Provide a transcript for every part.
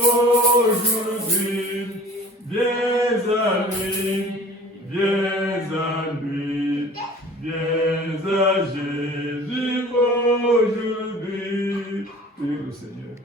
aujourd'hui, viens à lui, viens à lui, viens à Jésus aujourd'hui. Priez le Seigneur.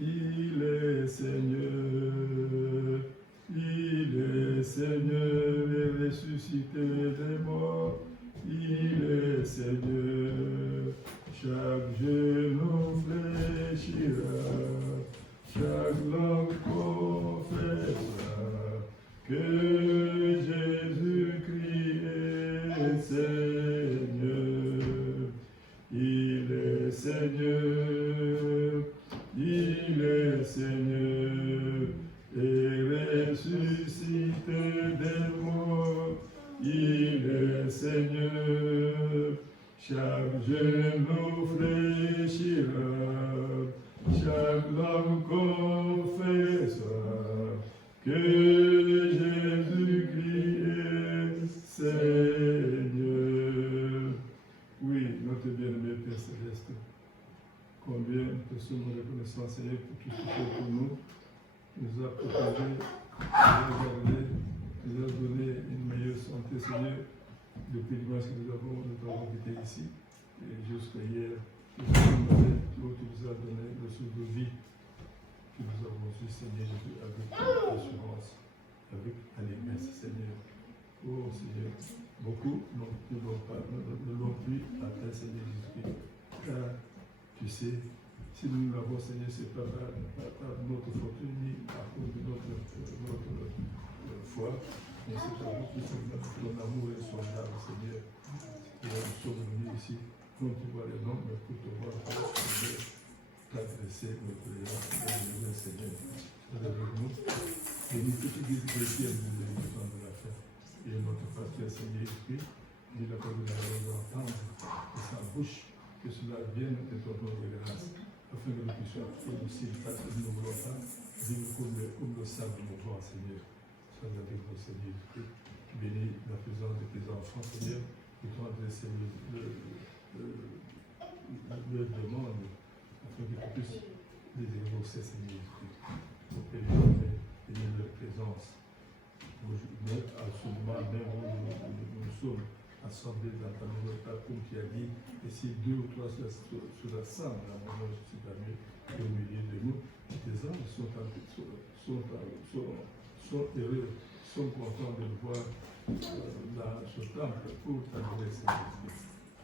Il est Seigneur, il est Seigneur et ressuscité des morts, il est Seigneur, chaque genou fléchira, chaque langue confessera que Jésus-Christ est Seigneur, il est Seigneur. Il est Seigneur et ressuscité des morts. Il est Seigneur. Chaque genou fléchira, chaque langue confessera que Jésus-Christ est Seigneur. Oui, notre bien-aimé Père Céleste. Combien nous sommes reconnaissants, Seigneur, pour tout ce que tu fais pour nous. Tu nous as protégés, tu nous as gardés, tu nous as donné une meilleure santé, Seigneur, depuis dimanche que nous avons quitté ici. Et jusqu'à hier, tu nous as donné le souffle de vie que nous avons reçu, Seigneur Jésus, avec assurance, avec allégresse, Seigneur. Oh Seigneur, beaucoup ne l'ont plus atteint, Seigneur Jésus. Car tu sais, si nous l'avons, Seigneur, ce n'est pas par notre fortune ni à cause de notre foi, mais c'est par ton amour et son âme, Seigneur. Et nous sommes venus ici, non tu vois les noms, mais pour te voir, Seigneur, t'adresser notre léon, Seigneur. Avec nous, bénis toute l'église chrétienne de la fin. Et notre pasteur, Seigneur Esprit, dit la parole de la entendre de sa bouche. Que cela vienne de ton nom de grâce, afin que nous puissions être aussi parce que nous ne voulons pas vivre comme le sable de nos voix, Seigneur. Sois avec nous, Seigneur. Bénis la présence de tes enfants, Seigneur, qui t'ont adressé leur demande, afin que tu puisses les exaucer, Seigneur. Pour bénir leur présence. À ce moment même où nous sommes assemblée dans ta nouvelle table, comme tu as dit, et si 2 ou 3 se rassemblent, la maison, je suis parmi au milieu de nous, tes âmes sont heureux, sont contents de voir ce temple pour t'adorer Saint-Esprit,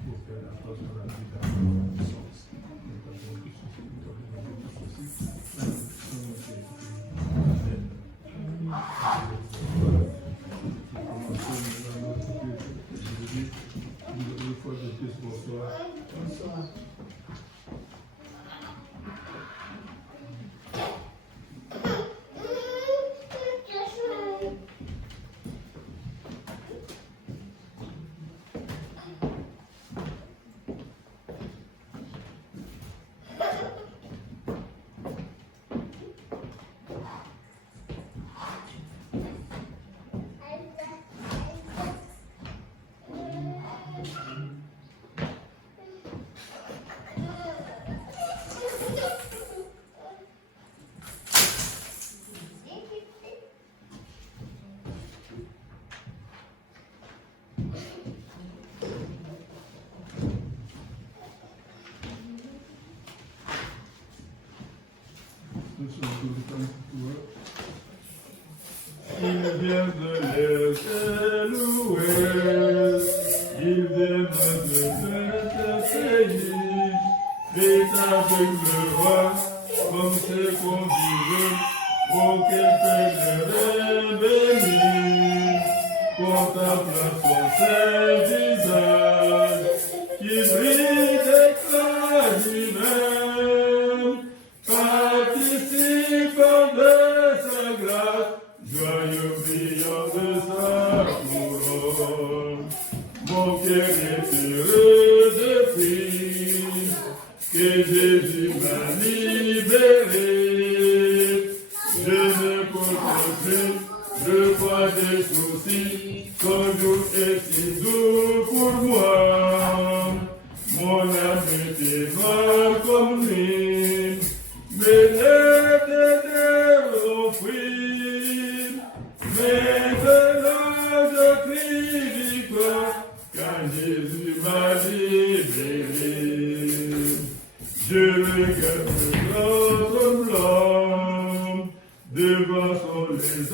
pour faire la place de la vie dans le sens. Nous t'avons tout ceci, nous t'avons tout ceci. Amen. Une fois de plus, bonsoir. Bonsoir. Il vient de l'est et l'ouest, il vient de pays, et avec le roi, comme c'est convié, pour qu'elle pèlerin béni, contemple son saint visage, qui brille d'éclat lui-même, participant de sa grâce, joyeux brillant de sa couronne. Mon cœur est heureux depuis que Jésus m'a libéré. Je ne compte plus le poids des soucis, son jour est si doux pour moi. Mon âme était noire comme nuit, mais les ténèbres ont fui. Maintenant je crie victoire, quand Jésus m'a libéré. Je regarde notre blanc, devant son les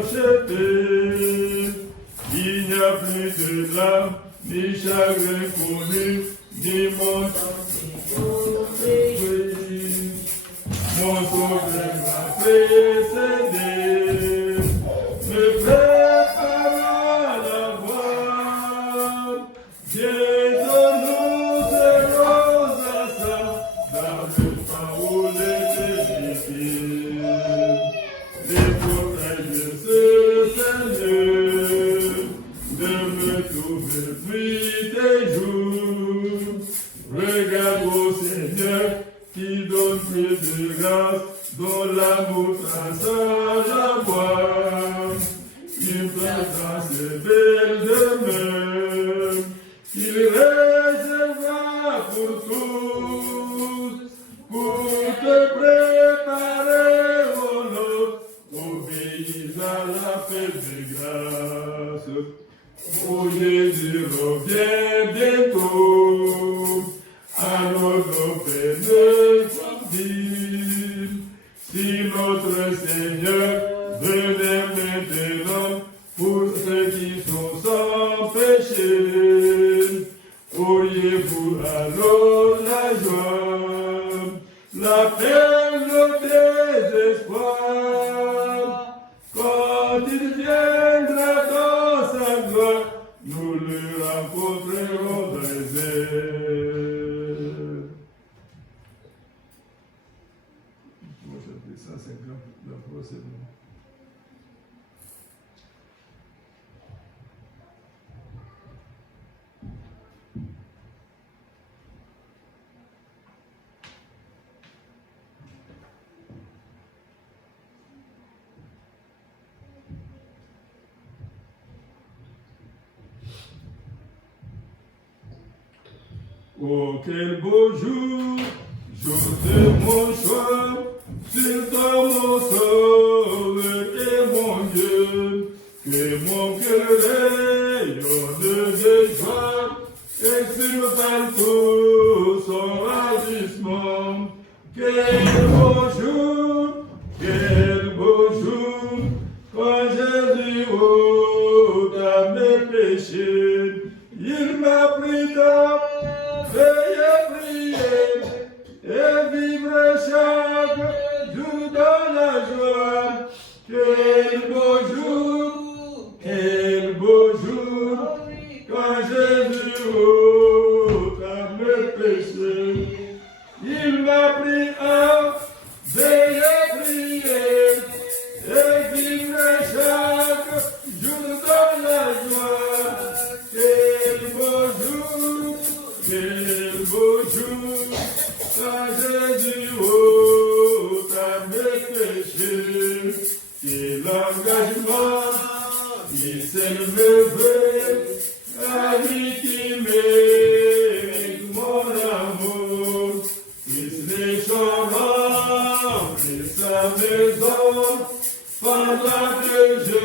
achetés. Il n'y a plus de larmes, ni chagrin connu, ni mon sauveur m'a précédé, me prépare la voie. Bientôt nous serons ensemble dans le temps où l'éternité. Les protèges ce Seigneur, de me trouver plus tes jours. Regarde au Seigneur, qui donne plus de grâce, dont l'amour transcende la voix. Une place dans ses belles demeures, qu'il réserva pour tous, pour te préparer au lot, obéis à l'appel de grâce. Oh Jésus revient bientôt, alors nos peines sont dites. Si notre Seigneur venait maintenant pour ceux qui sont sans péché, auriez-vous alors la joie, la peine, le désespoir, quand il viendra dans sa gloire, nous le rencontrerons dans les airs. 150, la voix c'est bon. Oh, quel beau jour, jour de mon choix, sur toi mon sauveur et mon Dieu, que mon cœur rayonne de joie. nous tout son agissement. Quel beau jour, quand Jésus ôta mes péchés, il m'a pris dans veiller, prier et vivre chaque jour dans la joie. Quel beau jour, quand Jésus ôta mes péchés, il m'a pris en veiller, prier et vivre chaque jour dans la joie. Quel beau jour, quand Jésus ôta mes péchés. Quel engagement, il s'est levé, à lui qui mérite mon amour. Il s'échangera de sa maison, pendant que je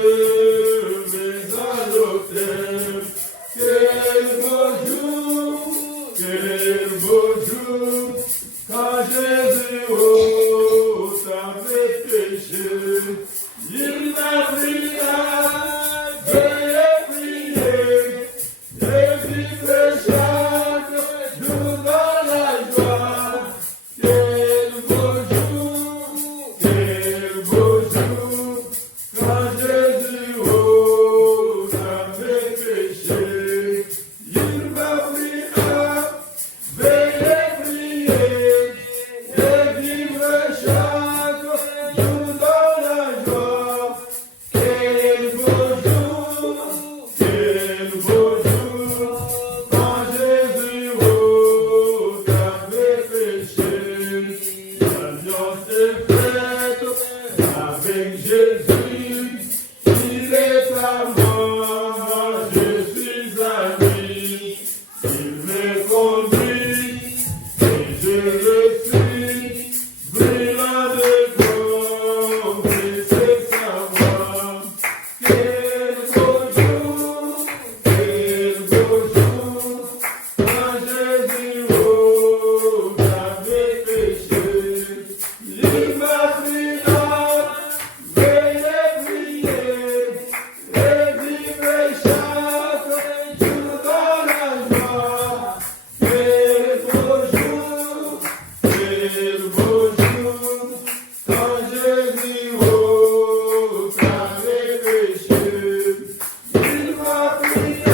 vais à l'autel. Quel beau jour, quand Jésus ôta mes péchés, il m'a pris à veiller, prier et vivre chaque jour dans la joie. Quel beau jour, quand Jésus ôta mes péchés, il m'a pris à veiller, prier et vivre chaque jour dans la joie. Quel beau jour, quand Jésus ôta mes péchés. L'alliance est faite avec Jésus, il est à moi, je suis à lui. Il me conduit et je le suis, brillant de confiance et savoir. Quel beau jour, quand Jésus ôta mes péchés, il m'a pris à veiller, prier et vivre chaque jour dans la joie. Quel beau jour, quand Jésus ôta mes péchés, il m'a pris à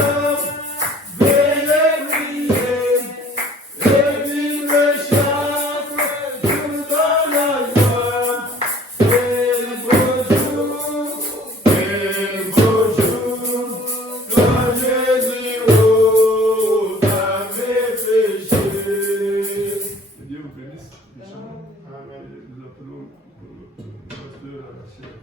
veiller, prier et vivre chaque jour dans la joie. Quel beau jour, quand Jésus ôta mes péchés. Que Dieu vous bénisse. Amen. Nous appelons le pasteur à la chair.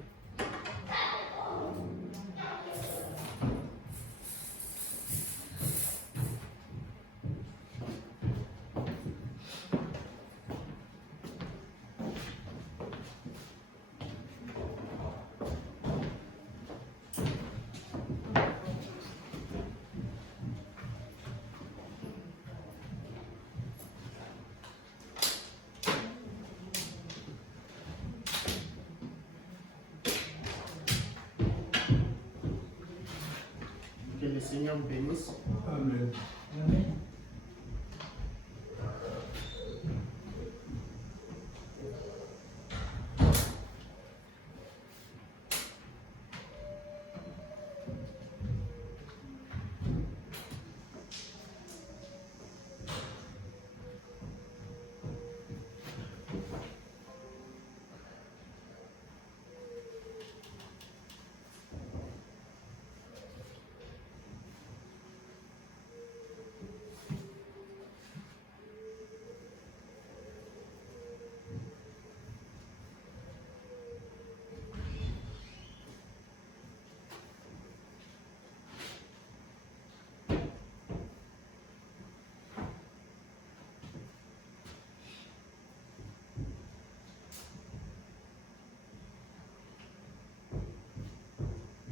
Que le Seigneur vous bénisse. Amen.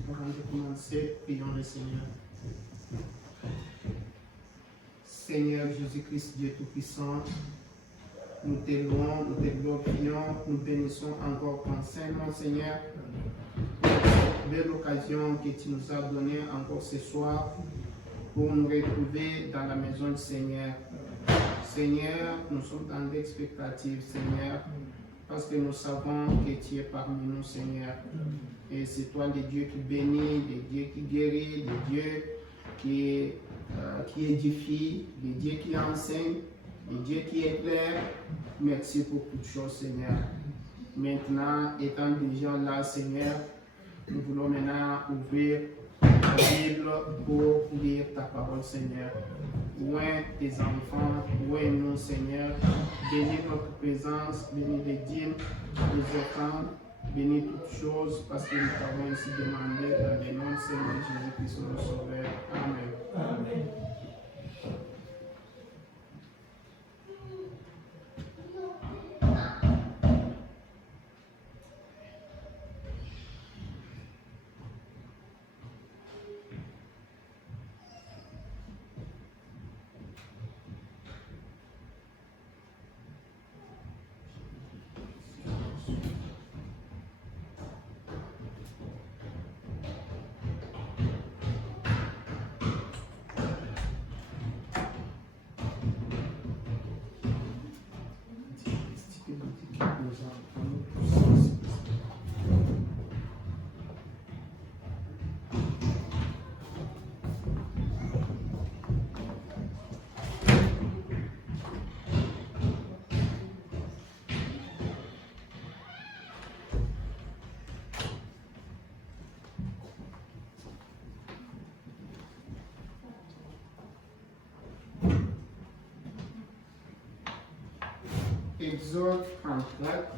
Avant de commencer, prions le Seigneur. Seigneur Jésus-Christ, Dieu Tout-Puissant, nous te louons, nous te glorifions, nous bénissons encore ton Saint-Nom, Seigneur, pour cette belle occasion que tu nous as donnée encore ce soir pour nous retrouver dans la maison du Seigneur. Seigneur, nous sommes dans l'expectative, Seigneur, parce que nous savons que tu es parmi nous, Seigneur. Et c'est toi le Dieu qui bénit, le Dieu qui guérit, le Dieu qui édifie, le Dieu qui enseigne, le Dieu qui éclaire. Merci pour toutes choses, Seigneur. Maintenant, étant déjà là, Seigneur, nous voulons maintenant ouvrir la Bible pour lire ta parole, Seigneur. Loin tes enfants, loin nous, Seigneur. Bénis notre présence, bénis les dîmes, les offrandes, bénis toutes choses, parce que nous t'avons ici demandé dans le nom de Seigneur Jésus-Christ, notre Sauveur. Amen. Amen. Exode 34.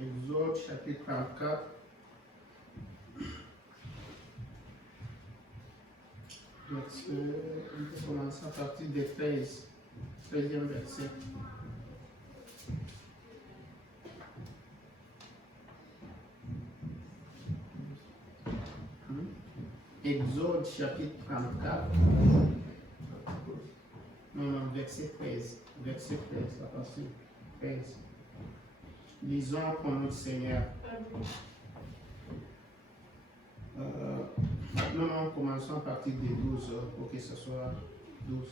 Exode chapitre 34. On peut commencer à partir des 13e verset. Exode chapitre 34, non, verset 13, à partir de 13. Lisons pour notre Seigneur. Non, commençons à partir des 12 pour que ce soit 12.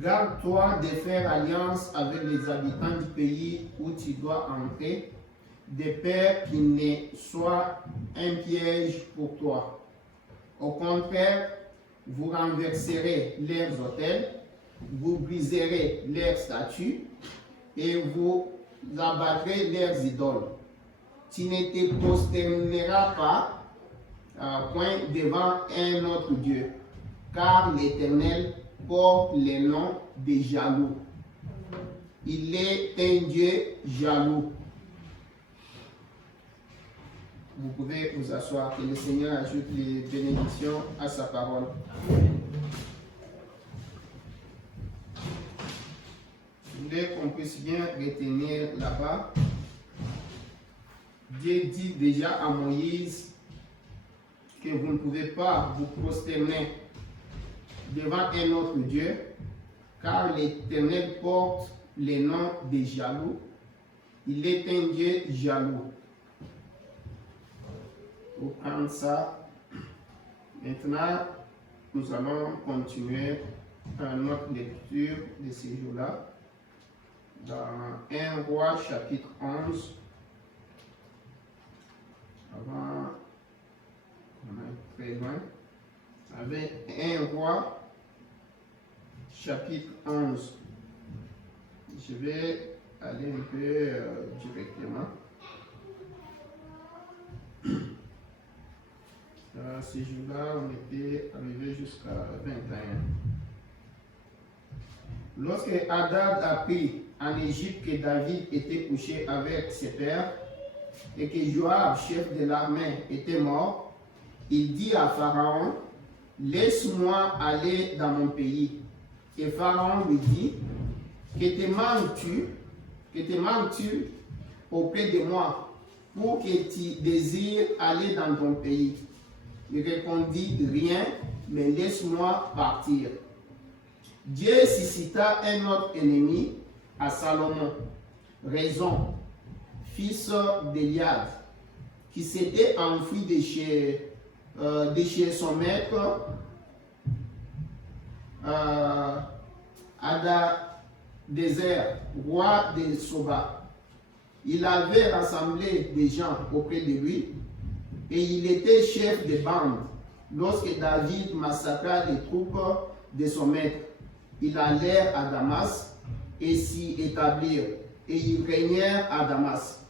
Garde-toi de faire alliance avec les habitants du pays où tu dois entrer, de peur qu'il ne soit un piège pour toi. Au contraire, vous renverserez leurs autels, vous briserez leurs statues et vous abattrez leurs idoles. Tu ne te prosterneras pas point devant un autre Dieu, car l'Éternel porte le nom de jaloux. Il est un Dieu jaloux. Vous pouvez vous asseoir, que le Seigneur ajoute les bénédictions à sa parole. Je voudrais qu'on puisse bien retenir là-bas. Dieu dit déjà à Moïse que vous ne pouvez pas vous prosterner devant un autre Dieu, car l'Éternel porte le nom de jaloux. Il est un Dieu jaloux. Pour prendre ça, maintenant, nous allons continuer notre lecture de ce jour-là dans 1 Roi chapitre 11. Avant, on est très loin. Avec 1 Roi chapitre 11. Je vais aller un peu directement. Ce jour-là, on était arrivé jusqu'à 21. Lorsque Hadad apprit en Égypte que David était couché avec ses pères et que Joab, chef de l'armée, était mort, il dit à Pharaon, « Laisse-moi aller dans mon pays. » Et Pharaon lui dit, « Que te manques-tu que te manques-tu auprès de moi pour que tu désires aller dans ton pays? Il répondit, rien, mais laisse-moi partir. Dieu suscita un autre ennemi à Salomon, Raison, fils d'Eliad, qui s'était enfui de chez son maître Hadadézer, roi de Soba. Il avait rassemblé des gens auprès de lui et il était chef de bande. Lorsque David massacra les troupes de son maître, ils allèrent à Damas et s'y établirent, et ils régnèrent à Damas.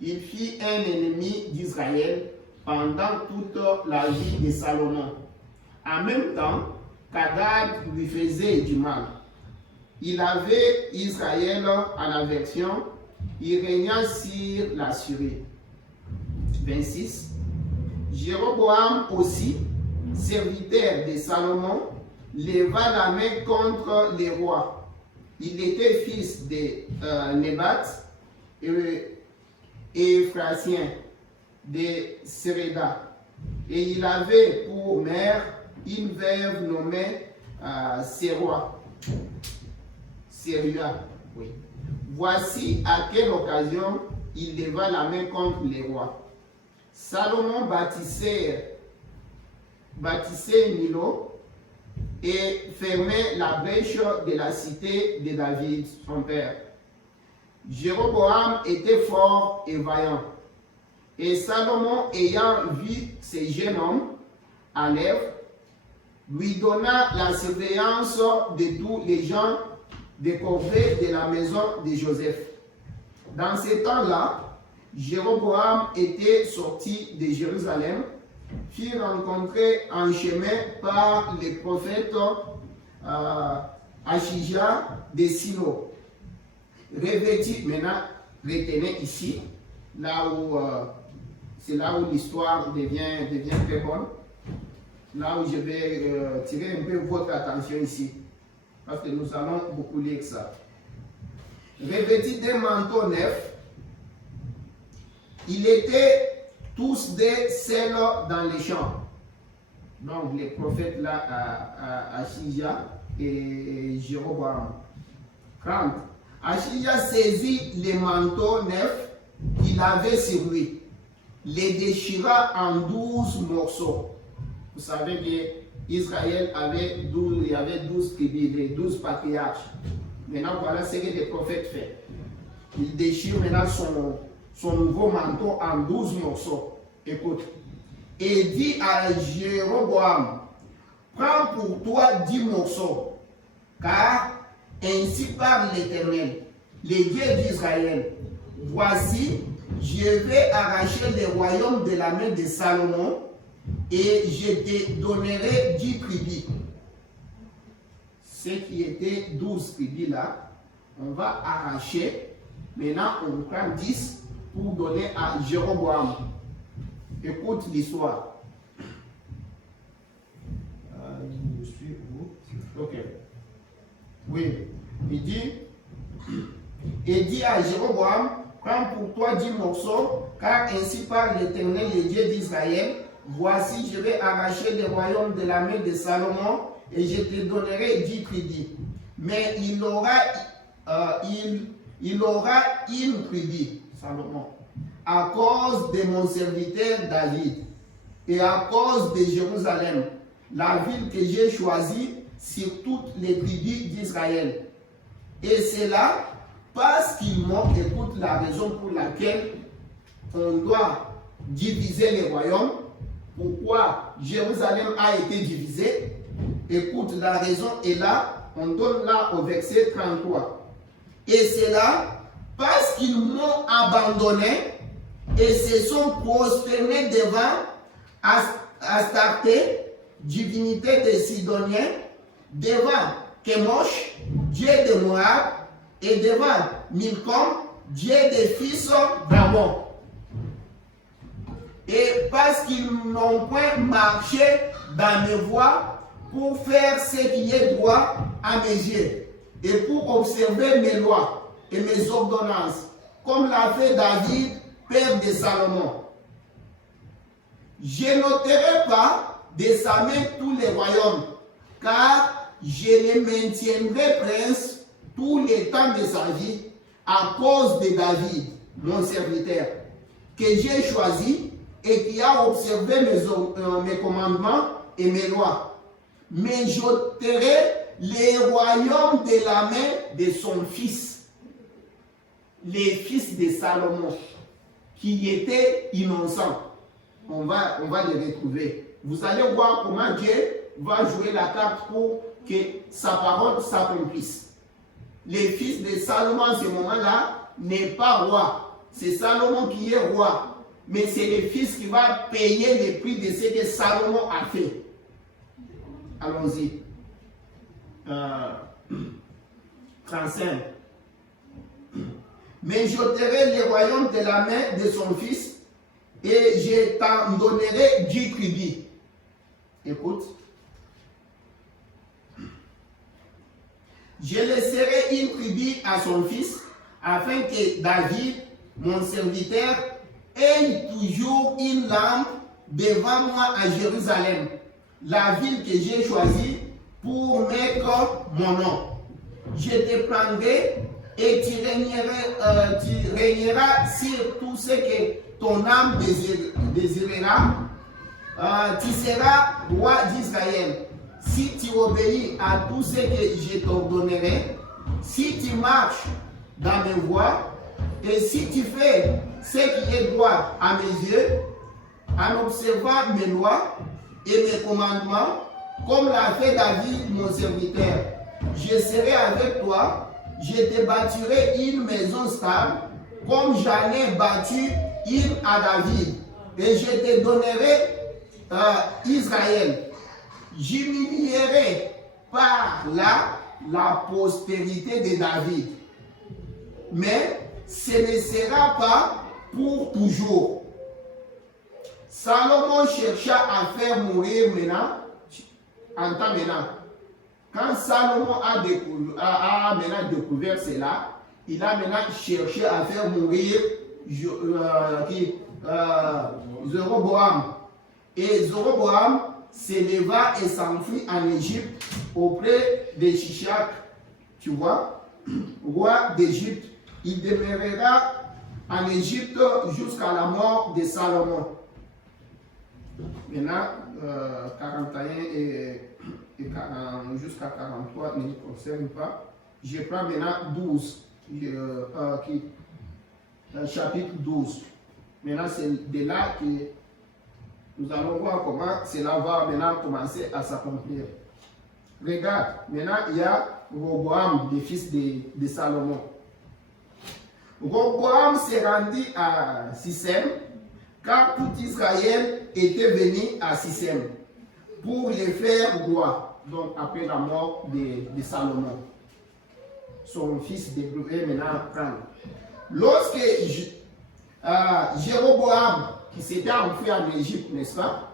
Il fit un ennemi d'Israël pendant toute la vie de Salomon. En même temps qu'Hadad lui faisait du mal. Il avait Israël à l'aversion, il régna sur la Syrie. 26. Jéroboam aussi, serviteur de Salomon, leva la main contre les rois. Il était fils de Nébat et Ephratien de Séréda. Et il avait pour mère une veuve nommée Sérua. Oui. Voici à quelle occasion il leva la main contre les rois. Salomon bâtissait Milo et fermait la brèche de la cité de David, son père. Jéroboam était fort et vaillant. Et Salomon, ayant vu ce jeune homme à l'œuvre, lui donna la surveillance de tous les gens décorés de la maison de Joseph. Dans ce temps-là, Jéroboam était sorti de Jérusalem, fut rencontré en chemin par le prophète Achija de Silo. Revêtu, maintenant, retenez ici, c'est là où l'histoire devient très bonne. Là où je vais tirer un peu votre attention ici, parce que nous allons beaucoup lire ça. Revêtu d'un manteau neuf, ils étaient tous des sels dans les champs. Donc les prophètes là, Achija et Jéroboam. 30. Achija saisit les manteaux neufs qu'il avait sur lui, les déchira en 12 morceaux. Vous savez qu'Israël avait 12 tribus, les 12 patriarches. Maintenant, voilà ce que les prophètes font. Il déchire maintenant son nouveau manteau en 12 morceaux. Écoute. Et dit à Jéroboam, prends pour toi 10 morceaux, car ainsi parle l'Éternel, le Dieu d'Israël. Voici, je vais arracher le royaume de la main de Salomon et je te donnerai 10 tribus. Ce qui était 12 tribus là, on va arracher. Maintenant, on prend 10 pour donner à Jéroboam. Écoute l'histoire. Je suis où? Ok. Oui. Il dit, et dit à Jéroboam, prends pour toi 10 morceaux, car ainsi parle l'Éternel, le Dieu d'Israël. Voici, je vais arracher le royaume de la main de Salomon et je te donnerai 10 tribus. Mais il aura une tribu, Salomon, à cause de mon serviteur David et à cause de Jérusalem, la ville que j'ai choisie sur toutes les tribus d'Israël. Et c'est là parce qu'ils m'ont, écoute la raison pour laquelle on doit diviser les royaumes. Pourquoi Jérusalem a été divisé? Écoute, la raison est là, on donne là au verset 33. Et c'est là parce qu'ils m'ont abandonné et se sont prosternés devant Astarté, divinité des Sidoniens, devant Kemosh, dieu de Moab, et devant Milcom, dieu des fils d'Amon. Et parce qu'ils n'ont point marché dans mes voies pour faire ce qui est droit à mes yeux, et pour observer mes lois et mes ordonnances, comme l'a fait David, père de Salomon. Je n'ôterai pas de sa main tous les royaumes, car je les maintiendrai prince tous les temps de sa vie, à cause de David, mon serviteur, que j'ai choisi et qui a observé mes commandements et mes lois. Mais j'ôterai les royaumes de la main de son fils, les fils de Salomon, qui étaient innocents. On va les retrouver. Vous allez voir comment Dieu va jouer la carte pour que sa parole s'accomplisse. Les fils de Salomon à ce moment-là n'est pas roi. C'est Salomon qui est roi. Mais c'est le fils qui va payer le prix de ce que Salomon a fait. Allons-y. 35. Mais j'ôterai les royaumes de la main de son fils et je t'en donnerai 10 tribus. Écoute. Je laisserai une tribu à son fils, afin que David, mon serviteur, ait toujours une lampe devant moi à Jérusalem, la ville que j'ai choisie pour mettre mon nom. Je te prendrai et tu régneras sur tout ce que ton âme désirera. Tu seras roi d'Israël. Si tu obéis à tout ce que je t'ordonnerai, si tu marches dans mes voies, et si tu fais ce qui est droit à mes yeux, en observant mes lois et mes commandements, comme l'a fait David, mon serviteur, je serai avec toi, je te bâtirai une maison stable, comme j'en ai bâti une à David, et je te donnerai Israël. J'humilierai par là la postérité de David. Mais ce ne sera pas pour toujours. Salomon chercha à faire mourir maintenant, en temps maintenant. Quand Salomon a maintenant découvert cela, il a maintenant cherché à faire mourir Jéroboam. Et Jéroboam s'éleva et s'enfuit en Égypte auprès de Shishak, tu vois, roi d'Égypte. Il demeurera en Égypte jusqu'à la mort de Salomon. Maintenant, 41 et jusqu'à 43 ne nous concerne pas. Je prends maintenant 12, chapitre 12. Maintenant, c'est de là que nous allons voir comment cela va maintenant commencer à s'accomplir. Regarde, maintenant il y a Roboam, le fils de Salomon. Roboam s'est rendu à Sichem, car tout Israël était venu à Sichem pour les faire roi, donc après la mort de Salomon. Son fils devait maintenant prendre. Lorsque Jéroboam, qui s'était enfui en Égypte, n'est-ce pas,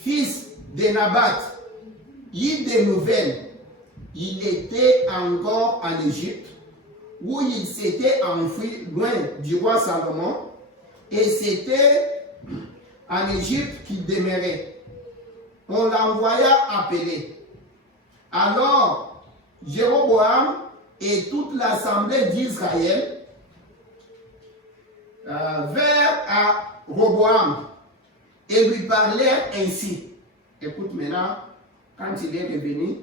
fils de Nabat, eut des nouvelles, il était encore en Égypte, où il s'était enfui loin du roi Salomon, et c'était en Égypte qu'il demeurait. On l'envoya appeler. Alors, Jéroboam et toute l'assemblée d'Israël vers à Roboam et lui parlèrent ainsi. Écoute maintenant, quand il est revenu,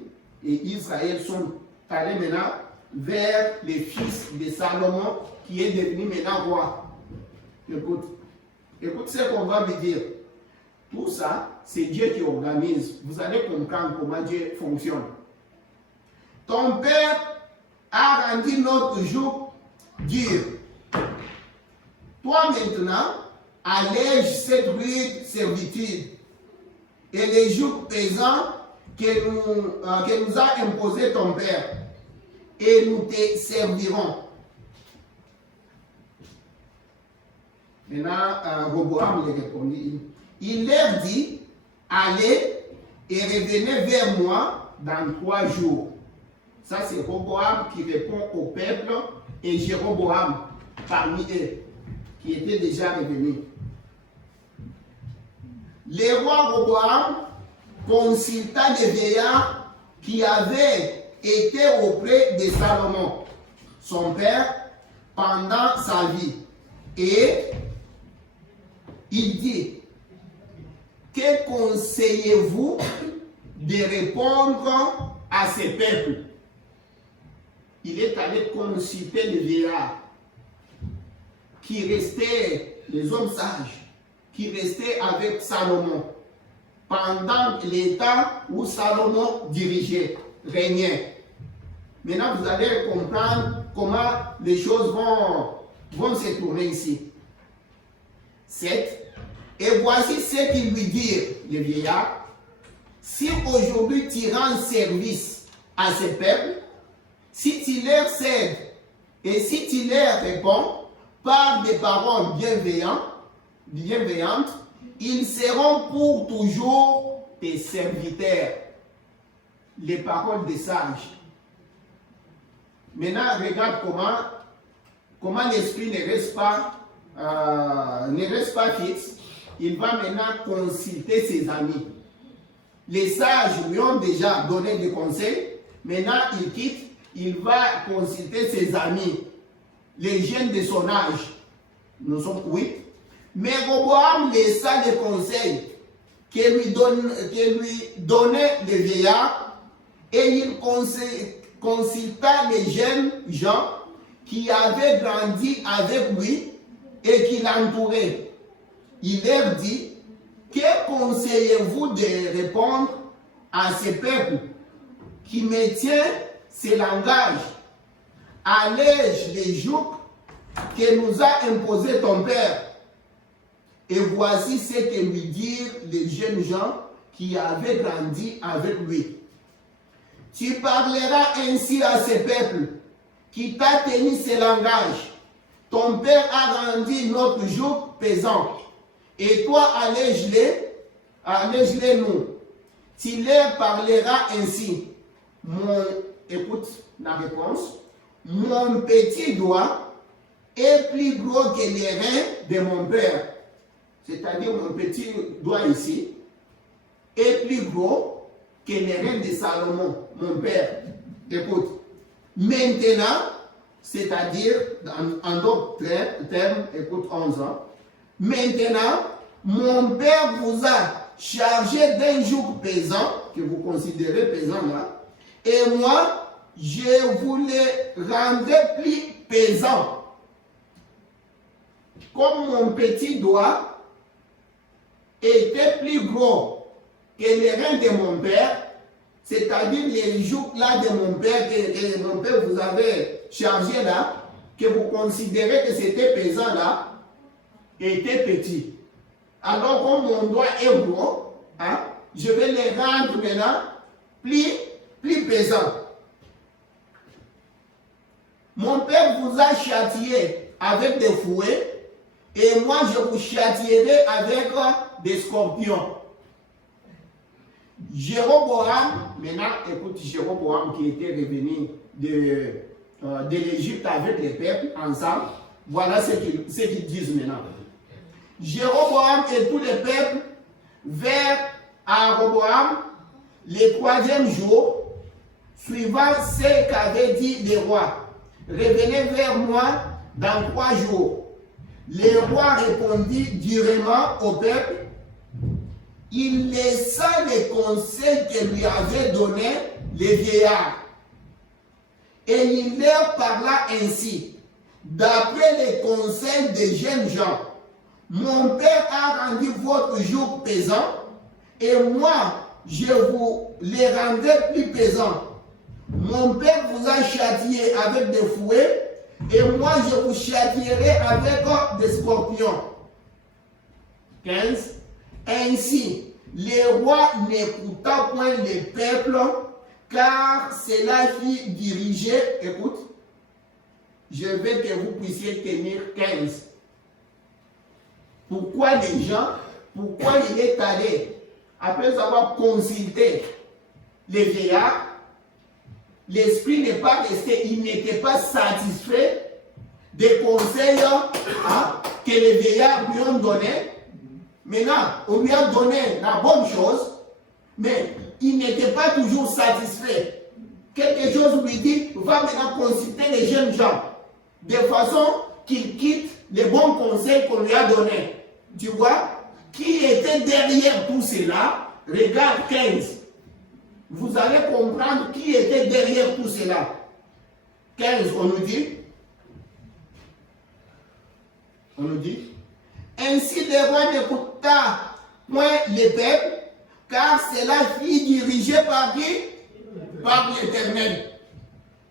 et Israël sont allés maintenant vers les fils de Salomon qui est devenu maintenant roi. Écoute ce qu'on va lui dire. Tout ça, c'est Dieu qui organise. Vous allez comprendre comment Dieu fonctionne. Ton père a rendu notre jour dur. Toi maintenant, allège cette rude servitude et les jours pesants que nous a imposé ton père, et nous te servirons. Maintenant, Roboam lui répondit. Il leur dit, allez et revenez vers moi dans 3 jours. Ça, c'est Roboam qui répond au peuple et Jéroboam parmi eux, qui était déjà revenu. Le roi Roboam consulta les vieillards qui avaient été auprès de Salomon, son père, pendant sa vie. Et il dit, que conseillez-vous de répondre à ces peuples? Il est allé consulter les vieillards qui restaient, les hommes sages, qui restaient avec Salomon pendant les temps où Salomon dirigeait, régnait. Maintenant, vous allez comprendre comment les choses vont se tourner ici. 7. Et voici ce qu'ils lui dirent, les vieillards. Si aujourd'hui tu rends service à ces peuples, si tu leur cèdes et si tu leur réponds par des paroles bienveillantes, ils seront pour toujours tes serviteurs. Les paroles des sages. Maintenant, regarde comment l'esprit ne reste pas fixe. Il va maintenant consulter ses amis. Les sages lui ont déjà donné des conseils. Maintenant, il quitte. Il va consulter ses amis, les jeunes de son âge. Nous sommes 8. Mais Roboam laissa les conseils que lui donnaient les vieillards et il consulta les jeunes gens qui avaient grandi avec lui et qui l'entouraient. Il leur dit, que conseillez-vous de répondre à ces peuples qui me tiennent ce langage? Allège les jours que nous a imposé ton père. Et voici ce que lui dirent les jeunes gens qui avaient grandi avec lui. Tu parleras ainsi à ce peuple qui t'a tenu ce langage. Ton père a rendu notre joug pesant. Et toi, allège-les nous. Tu leur parleras ainsi. Écoute la réponse. Mon petit doigt est plus gros que les reins de mon père. C'est-à-dire mon petit doigt ici est plus gros que les reins de Salomon, mon père. Écoute. Maintenant, c'est-à-dire, en d'autres termes, écoute 11 ans. Maintenant, mon père vous a chargé d'un joug pesant, que vous considérez pesant là, et moi, je vous le rendrai plus pesant. Comme mon petit doigt était plus gros que les reins de mon père, c'est-à-dire les jougs là de mon père, que mon père vous avait chargé là, que vous considérez que c'était pesant là, était petit. Alors comme mon doigt est gros, hein, je vais les rendre maintenant plus pesants. Mon père vous a châtié avec des fouets et moi je vous châtierai avec des scorpions. Jéroboam, maintenant écoute Jéroboam qui était revenu de l'Égypte avec les peuples ensemble, voilà ce qu'ils disent maintenant. Jéroboam et tous les peuples vinrent à Roboam le 3e jour, suivant ce qu'avait dit le roi. Revenez vers moi dans 3 jours. Le roi répondit durement au peuple. Il laissa les conseils que lui avaient donnés les vieillards. Et il leur parla ainsi. D'après les conseils des jeunes gens, mon père a rendu votre joug pesant, et moi, je vous les rendrai plus pesants. Mon père vous a châtié avec des fouets, et moi, je vous châtierai avec des scorpions. 15. Ainsi, le roi n'écouta point les peuples, car cela fit diriger, écoute, je veux que vous puissiez tenir 15. Pourquoi il est allé, après avoir consulté les vieillards, l'esprit n'est pas resté, il n'était pas satisfait des conseils que les vieillards lui ont donnés. Maintenant, on lui a donné la bonne chose, mais il n'était pas toujours satisfait. Quelque chose lui dit, va maintenant consulter les jeunes gens, de façon qu'il quitte les bons conseils qu'on lui a donnés. Tu vois, qui était derrière tout cela? Regarde 15. Vous allez comprendre qui était derrière tout cela. 15, on nous dit, ainsi le roi n'écouta point les peuples, car cela fut dirigé par qui? Par l'Éternel.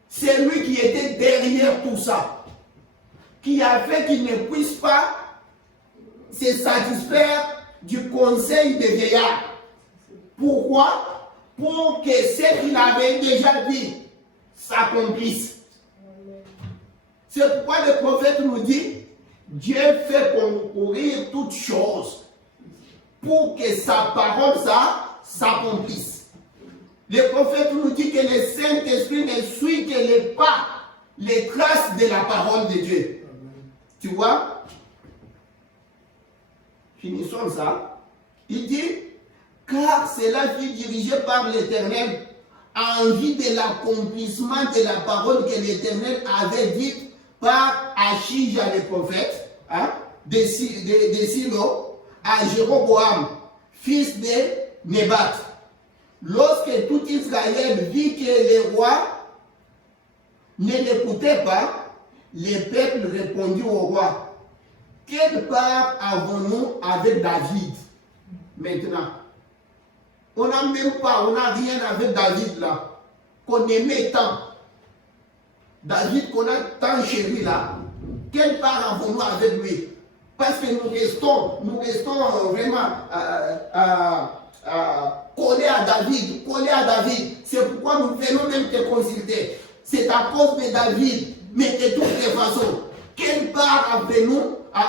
C'est lui qui était derrière tout ça, qui a fait qu'il ne puisse pas se satisfaire du conseil des vieillards. Pourquoi? Pour que ce qu'il avait déjà dit s'accomplisse. C'est pourquoi le prophète nous dit, Dieu fait concourir toutes choses pour que sa parole s'accomplisse. Le prophète nous dit que le Saint-Esprit ne suit que les pas, les traces de la parole de Dieu. Tu vois? Finissons ça. Il dit, car cela fut dirigé par l'Éternel en vue de l'accomplissement de la parole que l'Éternel avait dite par Achija le prophète, de Silo, à Jéroboam, fils de Nébat. Lorsque tout Israël vit que le roi ne l'écoutait pas, le peuple répondit au roi, quelle part avons-nous avec David maintenant? On n'a même pas, on n'a rien avec David là, qu'on aimait tant. David qu'on a tant chéri là, quelle part avons-nous avec lui? Parce que nous restons vraiment collés à David, C'est pourquoi nous venons même te consulter. C'est à cause de David, mais de toutes les façons. Quelle part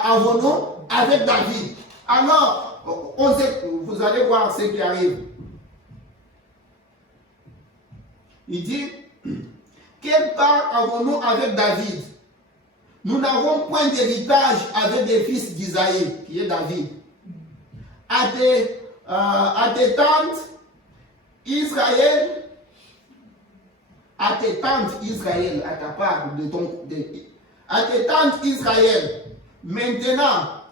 avons-nous avec David? Alors, vous allez voir ce qui arrive. Il dit, quelle part avons-nous avec David? Nous n'avons point d'héritage avec les fils d'Isaïe, qui est David. À tes tantes Israël, à tes tantes Israël, à ta part à tes tantes Israël, maintenant,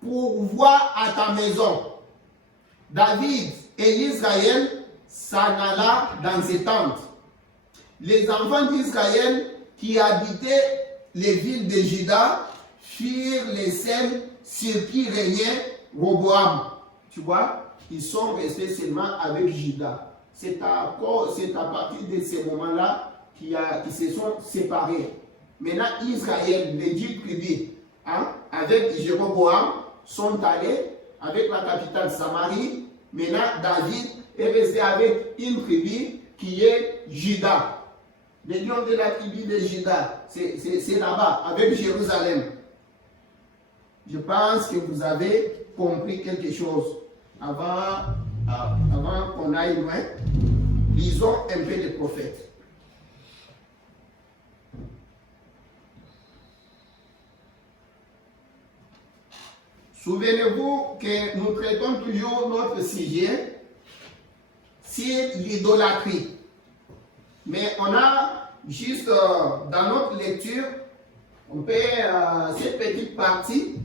pourvois à ta maison. David et Israël s'en alla dans ses tentes. Les enfants d'Israël qui habitaient les villes de Juda firent les celles sur qui régnait Roboam. Tu vois, ils sont restés seulement avec Juda. C'est à partir de ces moments-là qu'ils se sont séparés. Maintenant, Israël, les 10 tribus, avec Jéroboam, sont allés avec la capitale Samarie. Maintenant, David est resté avec une tribu qui est Juda. Le lion de la tribu de Juda, c'est là-bas, avec Jérusalem. Je pense que vous avez compris quelque chose. Avant qu'on aille loin, lisons un peu les prophètes. Souvenez-vous que nous traitons toujours notre sujet sur l'idolâtrie. Mais on a juste dans notre lecture, on peut, cette petite partie,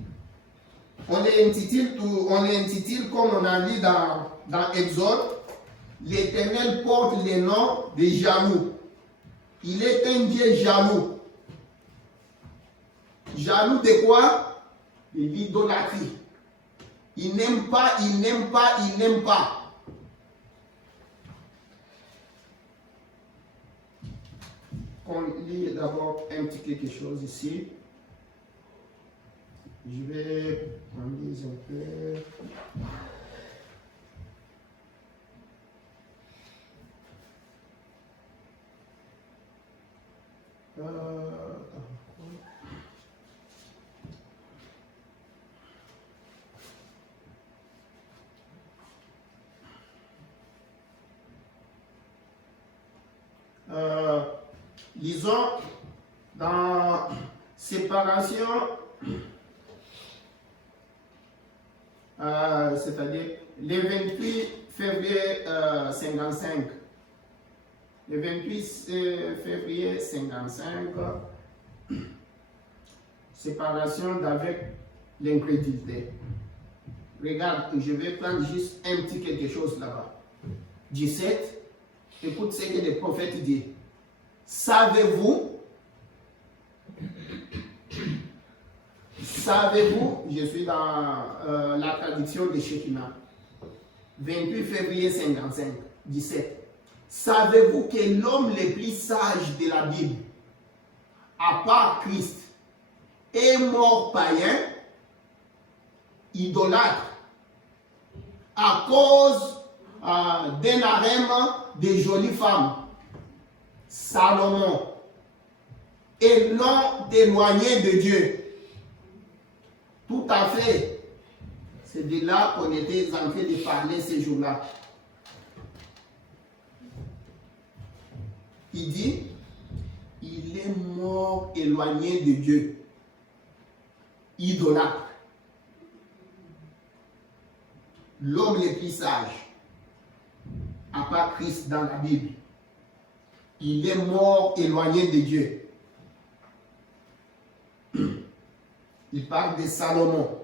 on l'intitule comme on a lu dans Exode, l'Éternel porte le nom de jaloux. Il est un Dieu jaloux. Jaloux de quoi? De l'idolâtrie. Il n'aime pas. On lit d'abord un petit quelque chose ici. Je vais en lire un peu. Lisons dans séparation, c'est-à-dire le 28 février 55. Le 28 février 55, séparation d'avec l'incrédulité. Regarde, je vais prendre juste un petit quelque chose là-bas. 17, écoute ce que le prophète dit. Savez-vous, je suis dans la traduction de Shekinah, 28 février 55, 17. Savez-vous que l'homme le plus sage de la Bible, à part Christ, est mort païen, idolâtre, à cause d'un harem de jolies femmes, Salomon, et non éloigné de Dieu? Tout à fait. C'est de là qu'on était en train de parler ces jours-là. Il dit, il est mort éloigné de Dieu, idolâtre. L'homme le plus sage, à part Christ dans la Bible, il est mort éloigné de Dieu. Il parle de Salomon.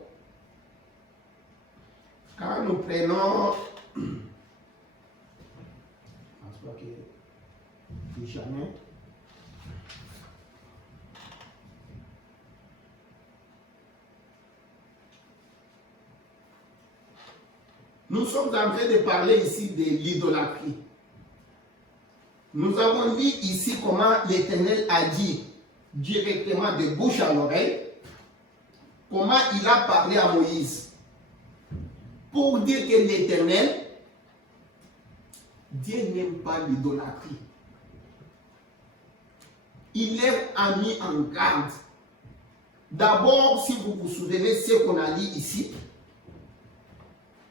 Quand nous prenons, je pense pas que jamais. Nous sommes en train de parler ici de l'idolâtrie. Nous avons vu ici comment l'Éternel a dit directement de bouche à l'oreille, comment il a parlé à Moïse pour dire que l'Éternel, Dieu n'aime pas l'idolâtrie. Il a mis en garde. D'abord, si vous vous souvenez ce qu'on a dit ici,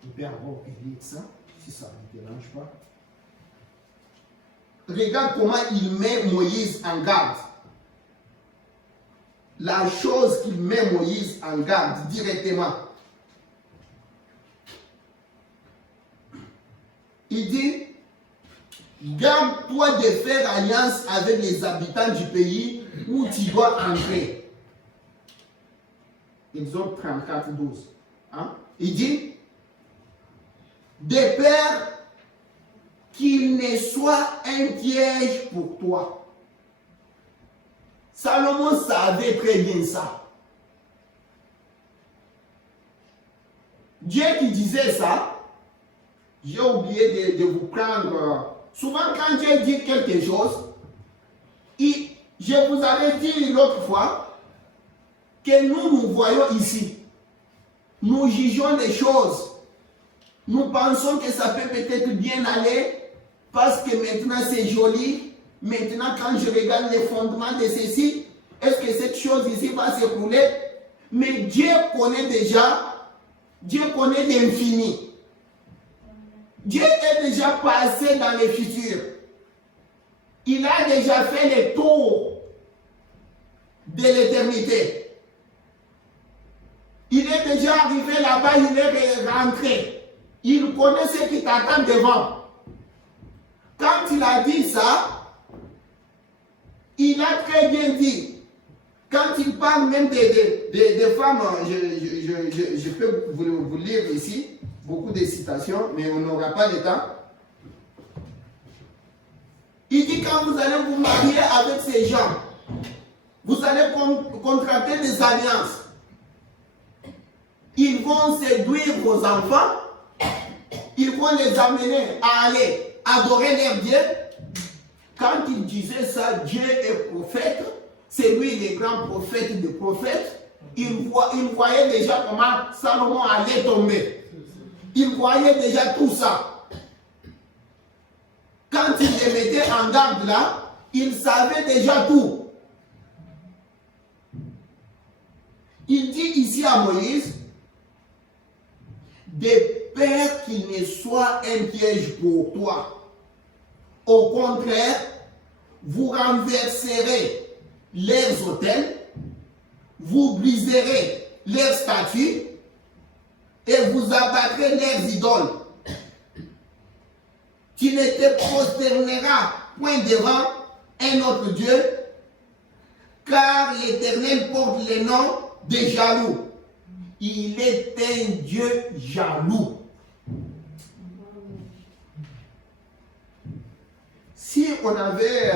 je peux avoir lire ça, si ça ne me dérange pas. Regarde comment il met Moïse en garde. La chose qu'il met Moïse en garde directement. Il dit, garde-toi de faire alliance avec les habitants du pays où tu dois entrer. Exode 34, 12. Hein? Il dit, de peur qu'il ne soit un piège pour toi. Salomon savait très bien ça. Dieu qui disait ça, j'ai oublié de vous prendre. Souvent quand Dieu dit quelque chose, je vous avais dit l'autre fois que nous voyons ici. Nous jugeons les choses. Nous pensons que ça peut peut-être bien aller parce que maintenant c'est joli. Maintenant quand je regarde les fondements de ceci, est-ce que cette chose ici va s'écrouler? Mais Dieu connaît déjà, Dieu connaît l'infini. Dieu est déjà passé dans le futur. Il a déjà fait le tour de l'éternité. Il est déjà arrivé là-bas, il est rentré. Il connaît ce qui t'attend devant. Quand il a dit ça, il a très bien dit. Quand il parle même des femmes, je peux vous lire ici beaucoup de citations, mais on n'aura pas le temps. Il dit quand vous allez vous marier avec ces gens, vous allez contracter des alliances. Ils vont séduire vos enfants. Ils vont les amener à aller adorer leur Dieu. Quand il disait ça, Dieu est prophète. C'est lui le grand prophète des prophètes. Il voyait déjà comment Salomon allait tomber. Il voyait déjà tout ça. Quand il les mettait en garde là, il savait déjà tout. Il dit ici à Moïse, de peur qu'il ne soit un piège pour toi. Au contraire, vous renverserez leurs autels, vous briserez leurs statues et vous abattrez leurs idoles. Tu ne te prosterneras point devant un autre Dieu, car l'Éternel porte le nom de jaloux. Il est un Dieu jaloux. Si on avait...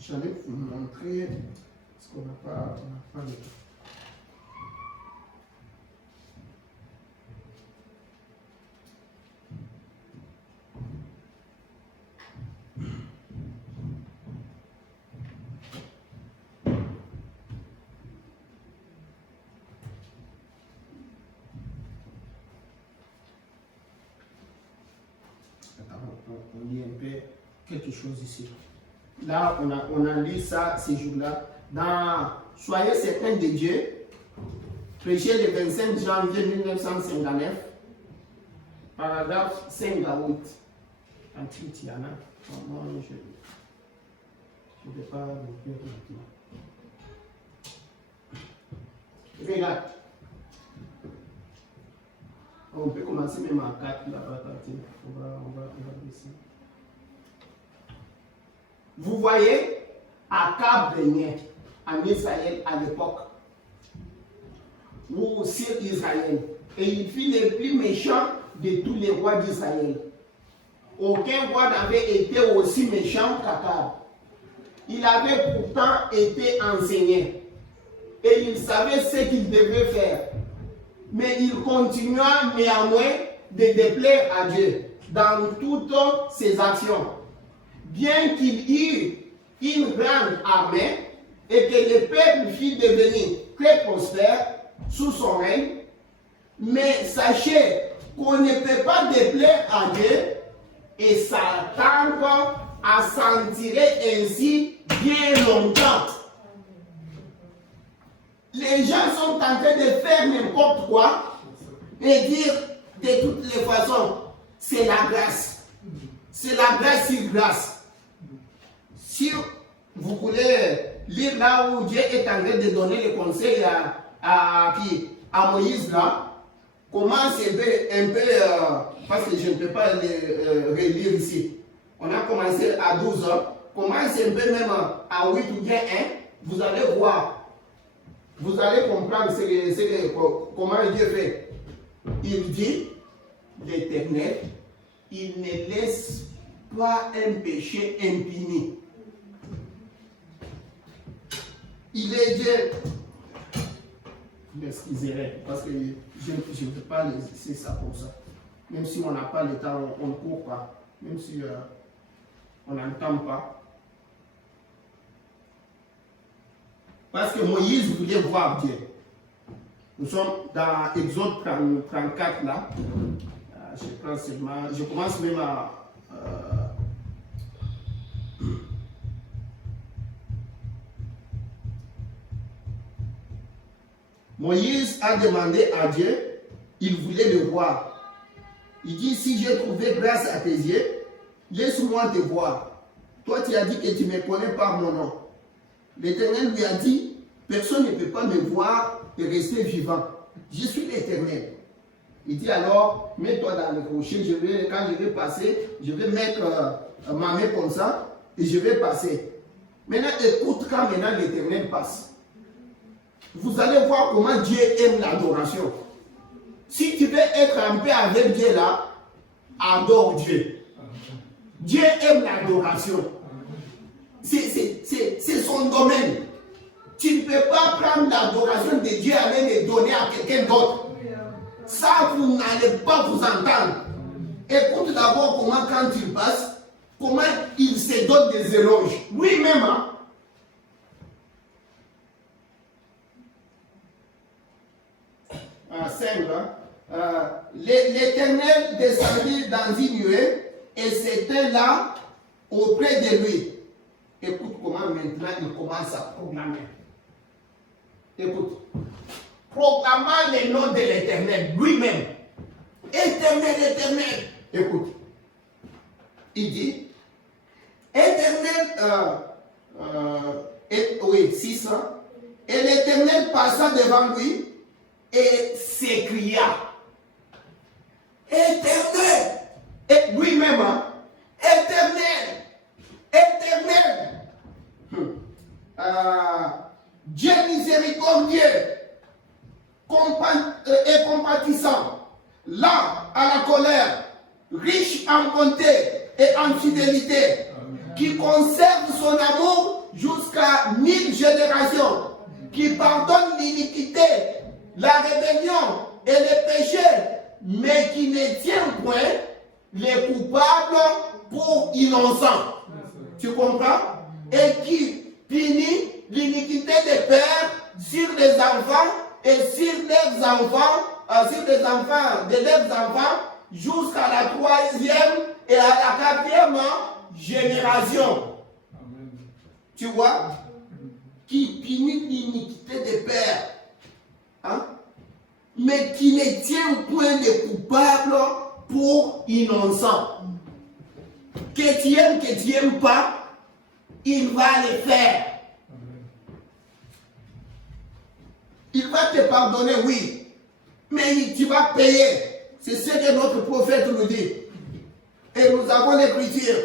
j'allais vous montrer... Parce qu'on n'a pas le temps. On lit un peu quelque chose ici. Là, on a lu ça ces jours-là. Dans Soyez certains de Dieu, prêché le 25 janvier 1959, paragraphe 5 à 8. En titre, il y en a. Moi, je ne vais pas le faire maintenant. Regarde. On peut commencer même à 4 là-bas. On va descendre. Vous voyez, Akab régnait en Israël à l'époque, ou sur Israël, et il fut le plus méchant de tous les rois d'Israël. Aucun roi n'avait été aussi méchant qu'Akab. Il avait pourtant été enseigné, et il savait ce qu'il devait faire. Mais il continua néanmoins de déplaire à Dieu dans toutes ses actions. Bien qu'il eût une grande armée et que le peuple fût devenu très prospère sous son règne, mais sachez qu'on ne peut pas déplaire à Dieu et s'attendre à s'en tirer ainsi bien longtemps. Les gens sont en train de faire n'importe quoi et dire de toutes les façons, c'est la grâce. C'est la grâce sur grâce. Si vous voulez lire là où Dieu est en train de donner le conseil à Moïse là, commence un peu parce que je ne peux pas le relire ici. On a commencé à 12 ans, commence un peu même à 8 ou bien 1, vous allez voir. Vous allez comprendre comment Dieu fait. Il dit, l'Éternel, il ne laisse pas un péché impuni. Il est Dieu. M'excuserez, parce que je ne peux pas laisser ça comme ça. Même si on n'a pas le temps, on ne court pas. Même si on n'entend pas. Parce que Moïse voulait voir Dieu. Nous sommes dans Exode 34 là. Je commence même à... Moïse a demandé à Dieu, il voulait le voir. Il dit, si j'ai trouvé grâce à tes yeux, laisse-moi te voir. Toi, tu as dit que tu me connais par mon nom. L'Éternel lui a dit, personne ne peut pas me voir et rester vivant. Je suis l'Éternel. Il dit alors, mets-toi dans le rocher, quand je vais passer, je vais mettre ma main comme ça et je vais passer. Maintenant, écoute quand maintenant l'Éternel passe. Vous allez voir comment Dieu aime l'adoration. Si tu veux être en paix avec Dieu là, adore Dieu. Dieu aime l'adoration. C'est son domaine. Tu ne peux pas prendre l'adoration de Dieu et aller le donner à quelqu'un d'autre. Ça, vous n'allez pas vous entendre. Écoute d'abord comment quand il passe, comment il se donne des éloges. Lui-même, hein? L'Éternel descendit dans une nuée et s'était là auprès de lui. Écoute comment maintenant il commence à proclamer. Écoute. Proclamant le nom de l'Éternel lui-même. Éternel, Éternel. Écoute. il dit, Éternel, oui, 600, et l'Éternel passa devant lui et s'écria, Éternel, et lui-même, hein, Éternel, Éternel, Dieu miséricordieux et compatissant, lent à la colère, riche en bonté et en fidélité, qui conserve son amour jusqu'à 1000 générations, qui pardonne l'iniquité, la rébellion et les péchés, mais qui ne tient point les coupables pour innocents. Tu comprends? Et qui punit l'iniquité des pères sur les enfants et sur leurs enfants, sur les enfants de leurs enfants, jusqu'à la 3e et à la 4e génération. Amen. Tu vois? Qui punit l'iniquité des pères, hein? Mais qui ne tient point les coupables pour innocents. Que tu aimes pas, il va le faire. Amen. Il va te pardonner, oui, mais tu vas payer. C'est ce que notre prophète nous dit. Et nous avons l'écriture.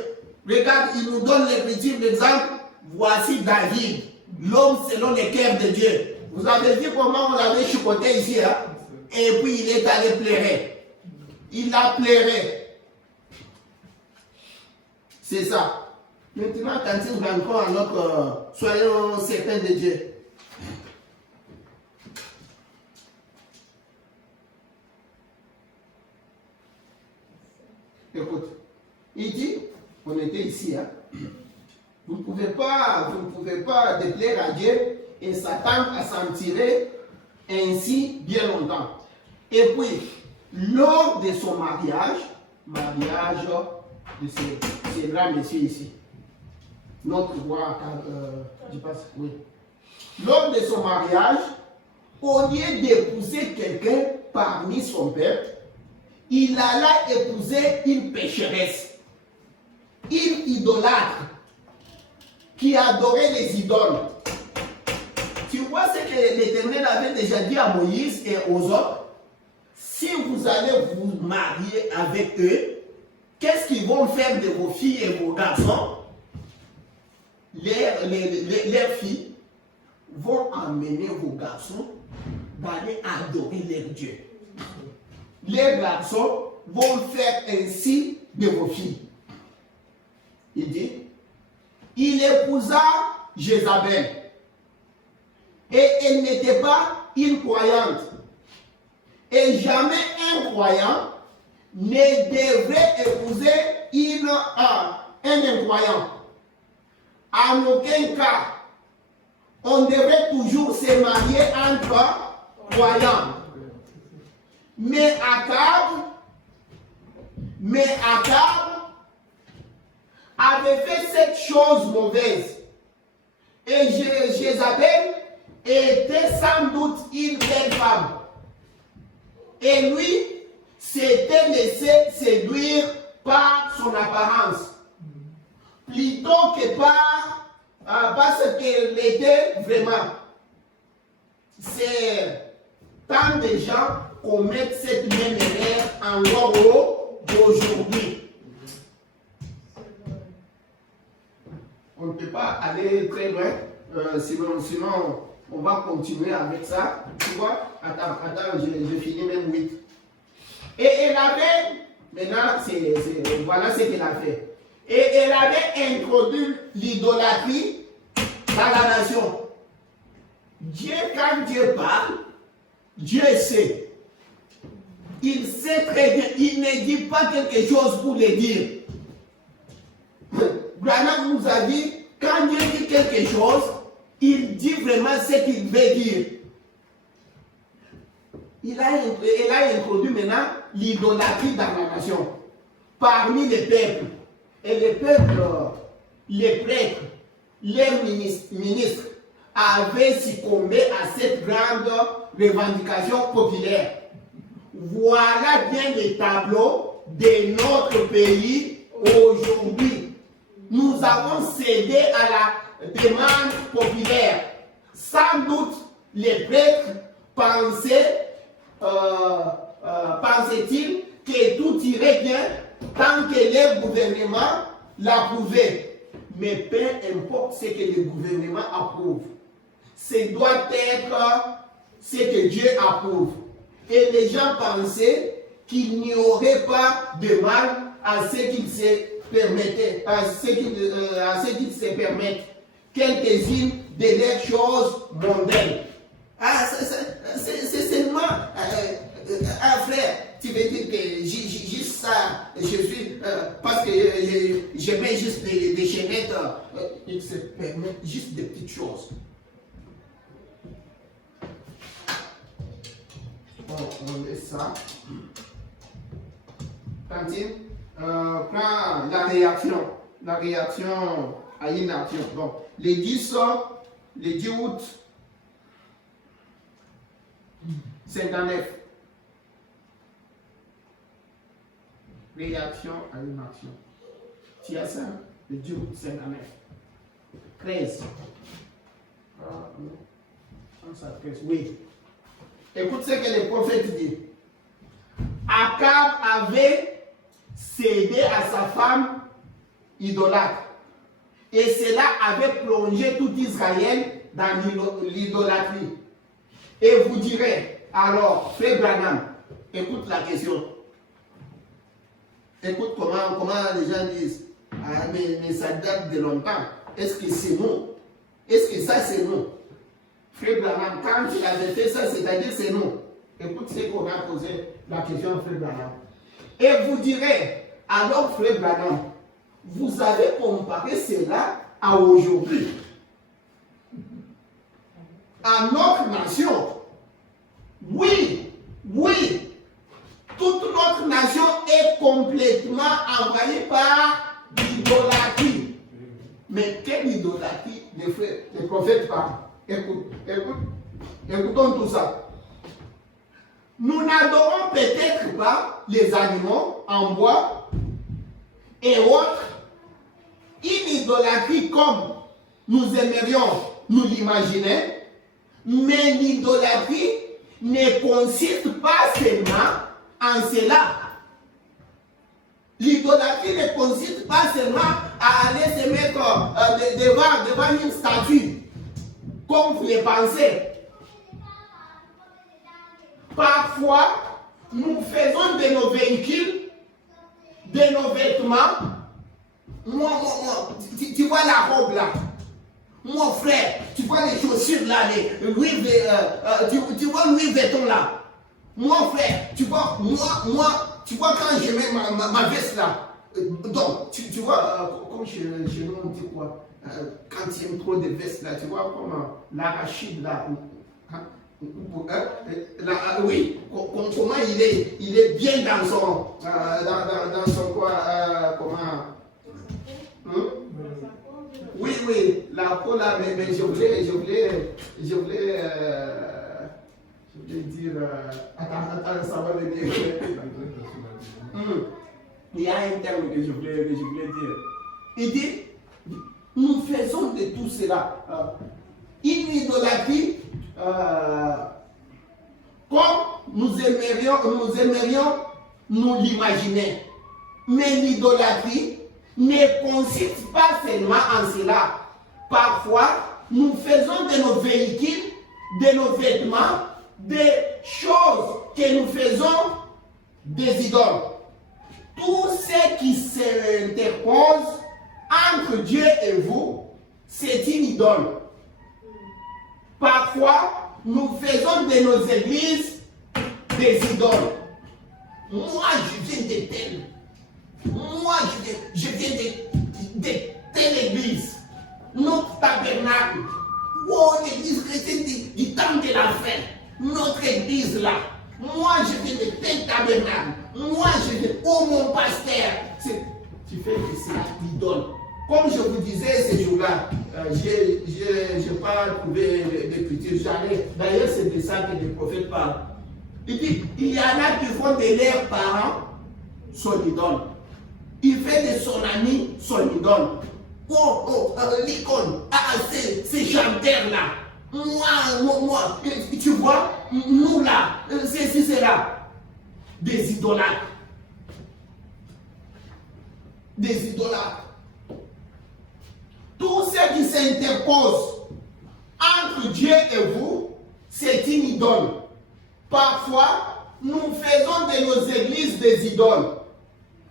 Regarde, il nous donne l'écriture d'exemple. Voici David, l'homme selon le cœur de Dieu. Vous avez vu comment on l'avait chicoté ici, hein? Et puis il est allé pleurer. Il a pleuré. C'est ça. Maintenant, quand il rentre à notre... soyons certains de Dieu. Écoute, il dit, on était ici, hein? Vous ne pouvez pas déplaire à Dieu et s'attendre à s'en tirer ainsi bien longtemps. Et puis, lors de son mariage de ces grands messieurs ici, notre roi, je pense, oui. Lors de son mariage, au lieu d'épouser quelqu'un parmi son peuple, il alla épouser une pécheresse, une idolâtre, qui adorait les idoles. Tu vois ce que l'Éternel avait déjà dit à Moïse et aux autres? Si vous allez vous marier avec eux, qu'est-ce qu'ils vont faire de vos filles et vos garçons? Leurs filles vont emmener vos garçons d'aller adorer leur Dieu. Les garçons vont faire ainsi de vos filles. Il dit, il épousa Jézabel. Et elle n'était pas une croyante. Et jamais un croyant ne devrait épouser un incroyant. En aucun cas, on devrait toujours se marier entre croyants. Mais Akab avait fait cette chose mauvaise. Et Jézabel était sans doute une belle femme. Et lui s'était laissé séduire par son apparence. Plutôt que par ce qu'elle était vraiment. C'est tant de gens commettent cette même erreur encore aujourd'hui. On ne peut pas aller très loin, sinon on va continuer avec ça. Tu vois, attends, je finis même 8. Et elle avait, maintenant, voilà ce qu'elle a fait. Et elle avait introduit l'idolâtrie dans la nation. Dieu, quand Dieu parle, Dieu sait. Il sait très bien. Il ne dit pas quelque chose pour le dire. Branham nous a dit, quand Dieu dit quelque chose, il dit vraiment ce qu'il veut dire. Elle a introduit maintenant l'idolâtrie dans la nation, parmi les peuples. Et les peuples, les prêtres, les ministres avaient succombé à cette grande revendication populaire. Voilà bien les tableaux de notre pays aujourd'hui. aujourd'hui, nous avons cédé à la demande populaire. Sans doute, les prêtres pensaient-ils que tout irait bien tant que le gouvernement l'approuvait. Mais peu importe ce que le gouvernement approuve, ce doit être ce que Dieu approuve. Et les gens pensaient qu'il n'y aurait pas de mal à ce qu'ils se permettaient, à ce qu'ils se permettent quelques-unes de leurs choses mondaines. Ah, c'est seulement un frère. Tu veux dire que juste ça, je suis, parce que je mets juste des chaînettes, ils se permettent juste des petites choses. On laisse ça. Tantine, prends la réaction à une action. Bon, les 10 août 59. Réaction à une action. Tu as ça, le 10 août 59. 13. Oui. Écoute ce que le prophète dit. Akab avait cédé à sa femme idolâtre. Et cela avait plongé tout Israël dans l'idolâtrie. Et vous direz, alors, frère Branham, écoute la question. Écoute comment les gens disent. Ah, mais ça date de longtemps. Est-ce que c'est non? Est-ce que ça c'est non? Frère Branham, quand il avait fait ça, c'est-à-dire c'est non. Écoute ce qu'on a posé la question à Frère Branham. Et vous direz, alors Frère Branham, vous avez comparé cela à aujourd'hui. À notre nation. Oui, toute notre nation est complètement envahie par l'idolâtrie. Mais quelle idolâtrie les prophètes parlent? Écoutons tout ça. Nous n'adorons peut-être pas les animaux en bois et autres, une idolâtrie comme nous aimerions nous l'imaginer, mais l'idolâtrie ne consiste pas seulement en cela. L'idolâtrie ne consiste pas seulement à aller se mettre devant une statue, comme vous le pensez. Parfois, nous faisons de nos véhicules, de nos vêtements. Moi, tu vois la robe là. Mon frère, tu vois les chaussures là, tu vois Louis Vuitton là. Mon frère, tu vois, moi, tu vois quand je mets ma veste là. Donc, tu vois, comme chez nous, on dit quoi, quand il y a trop de vestes là, tu vois, comme l'arachide là. Oui, comment il est bien dans son quoi, comment, oui, la peau là, mais je voulais dire, attends, ça va venir. Il y a un terme que je voulais dire. Il dit, nous faisons de tout cela une idolâtrie comme nous aimerions nous l'imaginer. Mais l'idolâtrie ne consiste pas seulement en cela. Parfois, nous faisons de nos véhicules, de nos vêtements, des choses que nous faisons des idoles. Tout ce qui s'interpose entre Dieu et vous, c'est une idole. Parfois, nous faisons de nos églises des idoles. Moi, je viens de telle. Moi, je viens de telle église. Notre tabernacle. Oh, l'église chrétienne du temps de la fin. Notre église là. Moi, je viens de tel tabernacle. Moi, je viens. Oh, mon pasteur. Tu fais que c'est l'idole. Comme je vous disais ces jours-là, je n'ai pas trouvé d'écriture. D'ailleurs, c'est de ça que les prophètes parlent. Il dit, il y en a qui font de leurs parents son idole. Il fait de son ami donne. L'icône, ces chanteurs-là. Moi, tu vois, nous là, c'est là. Des idolâtres. Des idolâtres. Tout ce qui s'interpose entre Dieu et vous, c'est une idole. Parfois, nous faisons de nos églises des idoles.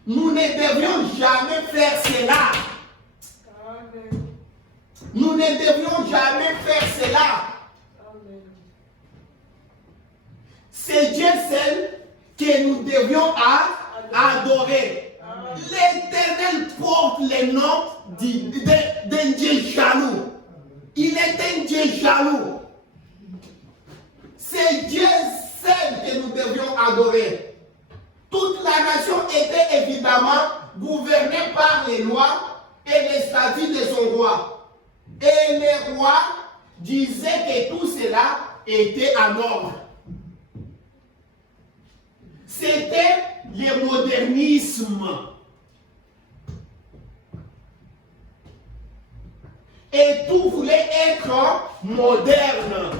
Nous ne devions jamais faire cela. Nous ne devions jamais faire cela. C'est Dieu seul que nous devions adorer. L'Éternel porte le nom d'un Dieu jaloux. Il est un Dieu jaloux. C'est Dieu seul que nous devions adorer. Toute la nation était évidemment gouvernée par les lois et les statuts de son roi. Et le roi disait que tout cela était en ordre. C'était le modernisme. Et tout voulait être moderne.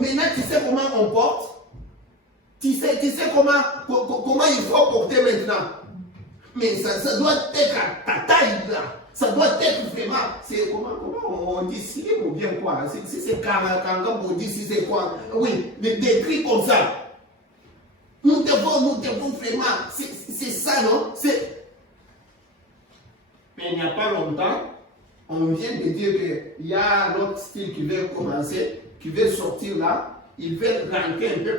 Maintenant tu sais comment on porte? Tu sais comment il faut porter maintenant? Mais ça doit être à ta taille là. Ça doit être vraiment, c'est comment on dit slim ou bien quoi? Si c'est kanga, on dit si c'est quoi? Oui, des trucs comme ça. Nous devons vraiment, c'est ça, non? Mais il n'y a pas longtemps, on vient de dire qu'il y a un autre style qui veut commencer, qui veut sortir là. Il veut ranker un peu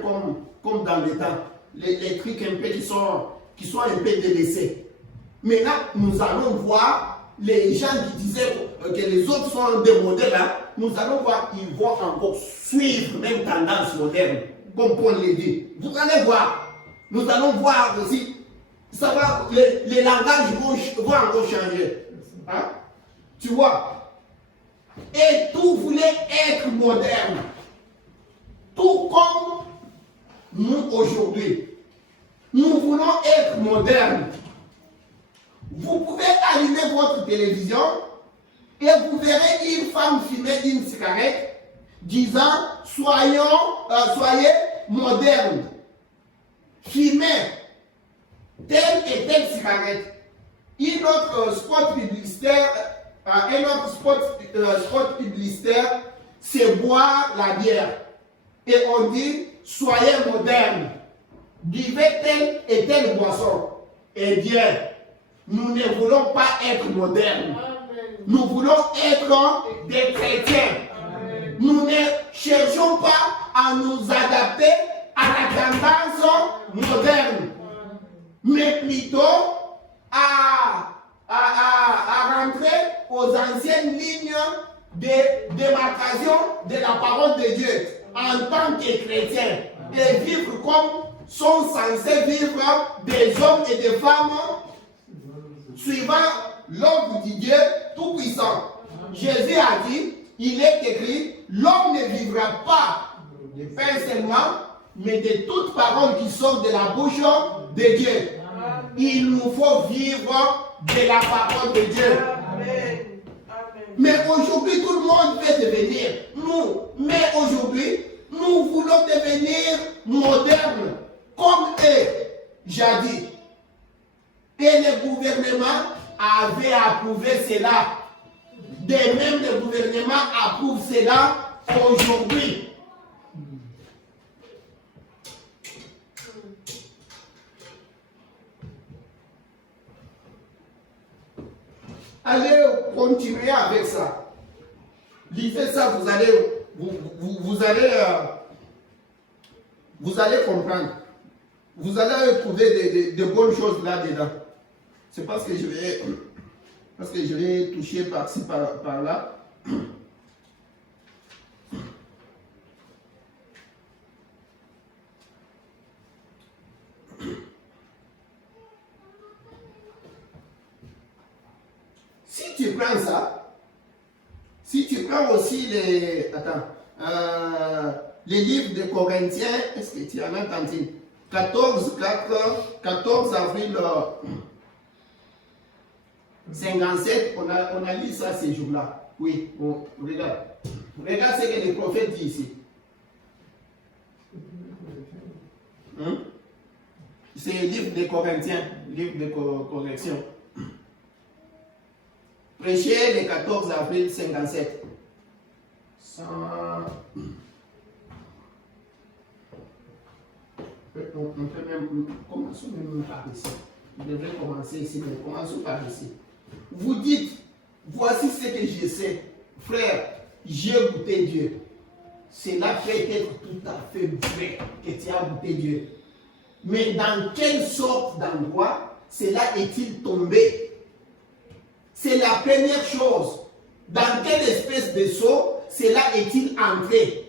comme dans le temps. Les trucs un peu qui sont un peu délaissés. Maintenant, nous allons voir les gens qui disaient que les autres sont des modèles, hein, nous allons voir, ils vont encore suivre même tendance moderne, comme Paul l'a dit. Vous allez voir, nous allons voir aussi, ça va, les langages vont encore changer. Hein? Tu vois? Et tout voulait être moderne. Tout comme nous aujourd'hui. Nous voulons être modernes. Vous pouvez allumer votre télévision et vous verrez une femme fumer une cigarette disant soyez modernes. Fumez telle et telle cigarette. Un autre spot publicitaire, c'est boire la bière. Et on dit soyez modernes. Buvez telle et telle boisson. Eh bien, nous ne voulons pas être modernes. Nous voulons être des chrétiens. Nous ne cherchons pas à nous adapter à la tendance moderne, mais plutôt à rentrer aux anciennes lignes de démarcation de la parole de Dieu en tant que chrétiens et vivre comme sont censés vivre des hommes et des femmes suivant l'ordre du Dieu Tout-Puissant. Jésus a dit, il est écrit, l'homme ne vivra pas de pain seulement, mais de toute parole qui sort de la bouche de Dieu. Il nous faut vivre de la parole de Dieu. Amen. Mais aujourd'hui, tout le monde veut devenir nous. Mais aujourd'hui, nous voulons devenir modernes, comme eux, jadis. Et le gouvernement avait approuvé cela. De même, le gouvernement approuve cela aujourd'hui. Allez continuer avec ça. Lisez ça, vous allez comprendre. Vous allez trouver de bonnes choses là-dedans. C'est parce que je vais toucher par-ci, par-là. Si tu prends ça, si tu prends aussi les livres de Corinthiens, est-ce que tu en as entendu? 14 avril 57, on a lu ça ces jours-là. Oui, bon, regarde. Regarde ce que le prophète dit ici. C'est le livre des Corinthiens, livre de correction. Prêché le 14 avril 57. On peut même commencer même par ici. On devrait commencer ici, mais commençons par ici. Vous dites, voici ce que je sais. Frère, j'ai goûté Dieu. Cela peut être tout à fait vrai que tu as goûté Dieu. Mais dans quelle sorte d'endroit cela est-il tombé? C'est la première chose. Dans quelle espèce de seau cela est-il entré?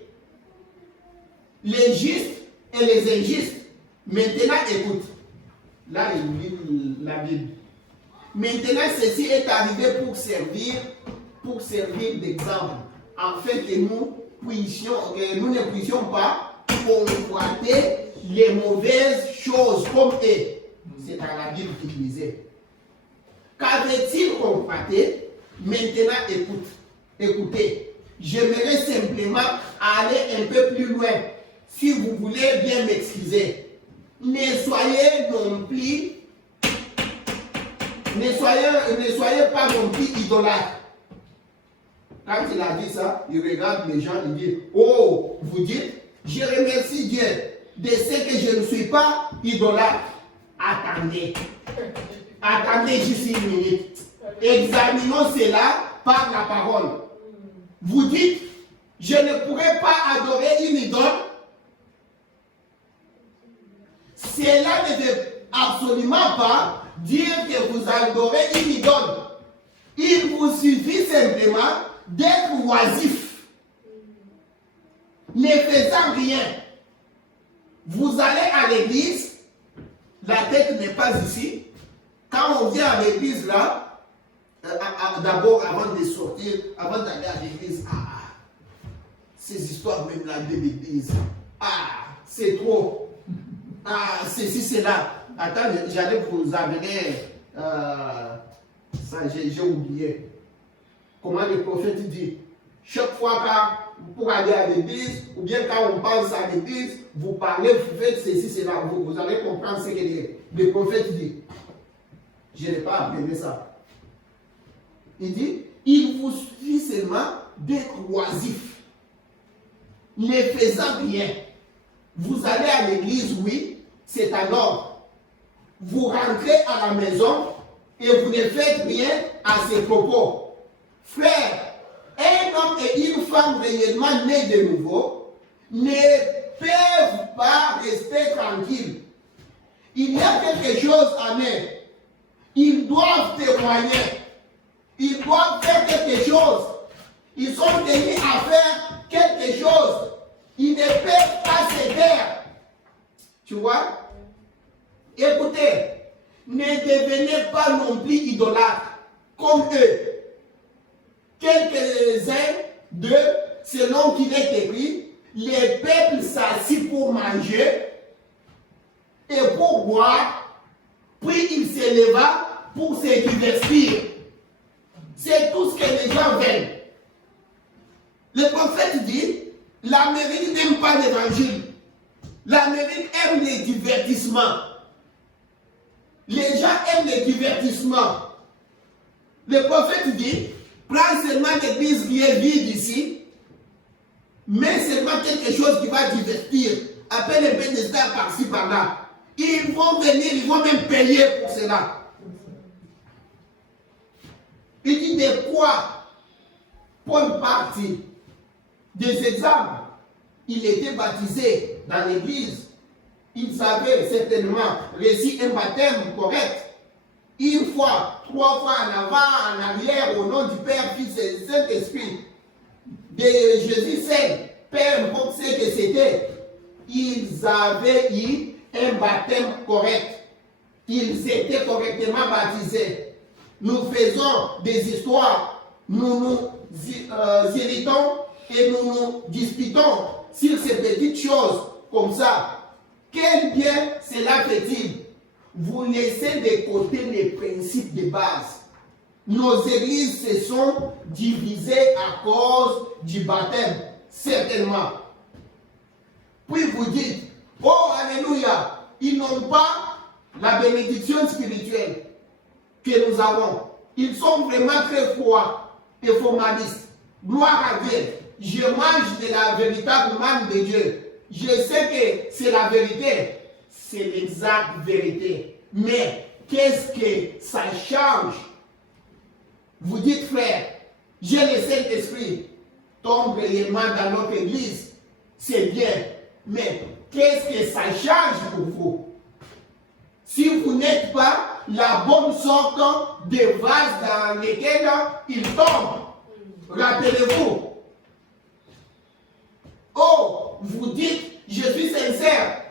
Les justes et les injustes. Maintenant, écoute. Là, il lit la Bible. Maintenant, ceci est arrivé pour servir d'exemple, afin que nous ne puissions pas convoiter les mauvaises choses comme eux. C'est dans la Bible qu'il disait. Qu'avait-il convoité? Maintenant, écoutez. J'aimerais simplement aller un peu plus loin, si vous voulez bien m'excuser. Ne soyez pas non plus idolâtres. Quand il a dit ça, il regarde les gens, il dit, oh, vous dites, je remercie Dieu de ce que je ne suis pas idolâtre. Attendez juste une minute. Examinons cela par la parole. Vous dites, je ne pourrais pas adorer une idole. Cela ne veut absolument pas dire que vous adorez une idole. Il vous suffit simplement d'être oisif, ne faisant rien. Vous allez à l'église, la tête n'est pas ici. Quand on vient à l'église là, d'abord avant de sortir, avant d'aller à l'église, ces histoires même là de l'église, c'est trop. Ceci, c'est là. Attends, j'allais vous amener ça, j'ai oublié. Comment le prophète dit, chaque fois pour aller à l'église, ou bien quand on pense à l'église, vous parlez, vous faites ceci, c'est là. Vous allez comprendre ce que le prophète dit. Je n'ai pas appris ça. Il dit, il vous suffit seulement d'être oisif, ne faisant rien. Vous allez à l'église, oui, c'est un ordre. Vous rentrez à la maison et vous ne faites rien à ces propos. Frère, un homme et une femme réellement nés de nouveau ne peuvent pas rester tranquilles. Il y a quelque chose à eux. Ils doivent témoigner. Ils doivent faire quelque chose. Ils sont tenus à faire quelque chose. Ils ne peuvent pas se taire. Tu vois? Écoutez, ne devenez pas non plus idolâtres comme eux. Quelques-uns d'eux, selon qu'il est écrit, les peuples s'assit pour manger et pour boire, puis il s'éleva pour se divertir. C'est tout ce que les gens veulent. Le prophète dit, l'Amérique n'aime pas l'évangile. L'Amérique aime les divertissements. Les gens aiment les divertissements. Le prophète dit, prends seulement l'église qui est vide ici, mais seulement quelque chose qui va divertir. Appelle un peu de stars par-ci, par-là. Ils vont venir, ils vont même payer pour cela. Il dit de quoi Paul partit des exemples. Il était baptisé dans l'église. Il savait certainement réussir un baptême correct. Une fois, 3 fois en avant, en arrière, au nom du Père, Fils et Saint-Esprit. De Jésus seul, peu importe ce que c'était. Ils avaient eu un baptême correct. Ils étaient correctement baptisés. Nous faisons des histoires. Nous nous irritons et nous nous disputons sur ces petites choses comme ça. Quel bien cela fait-il? Vous laissez de côté les principes de base. nos églises se sont divisées à cause du baptême, certainement. Puis vous dites, oh alléluia, ils n'ont pas la bénédiction spirituelle que nous avons. Ils sont vraiment très froids et formalistes. Gloire à Dieu. Je mange de la véritable manne de Dieu. Je sais que c'est la vérité. C'est l'exacte vérité. Mais qu'est-ce que ça change? Vous dites, frère, j'ai le Saint-Esprit. Tombe réellement dans notre église. C'est bien. Mais qu'est-ce que ça change pour vous? Si vous n'êtes pas la bonne sorte de vase dans lequel il tombe, rappelez-vous. Oh, vous dites, je suis sincère.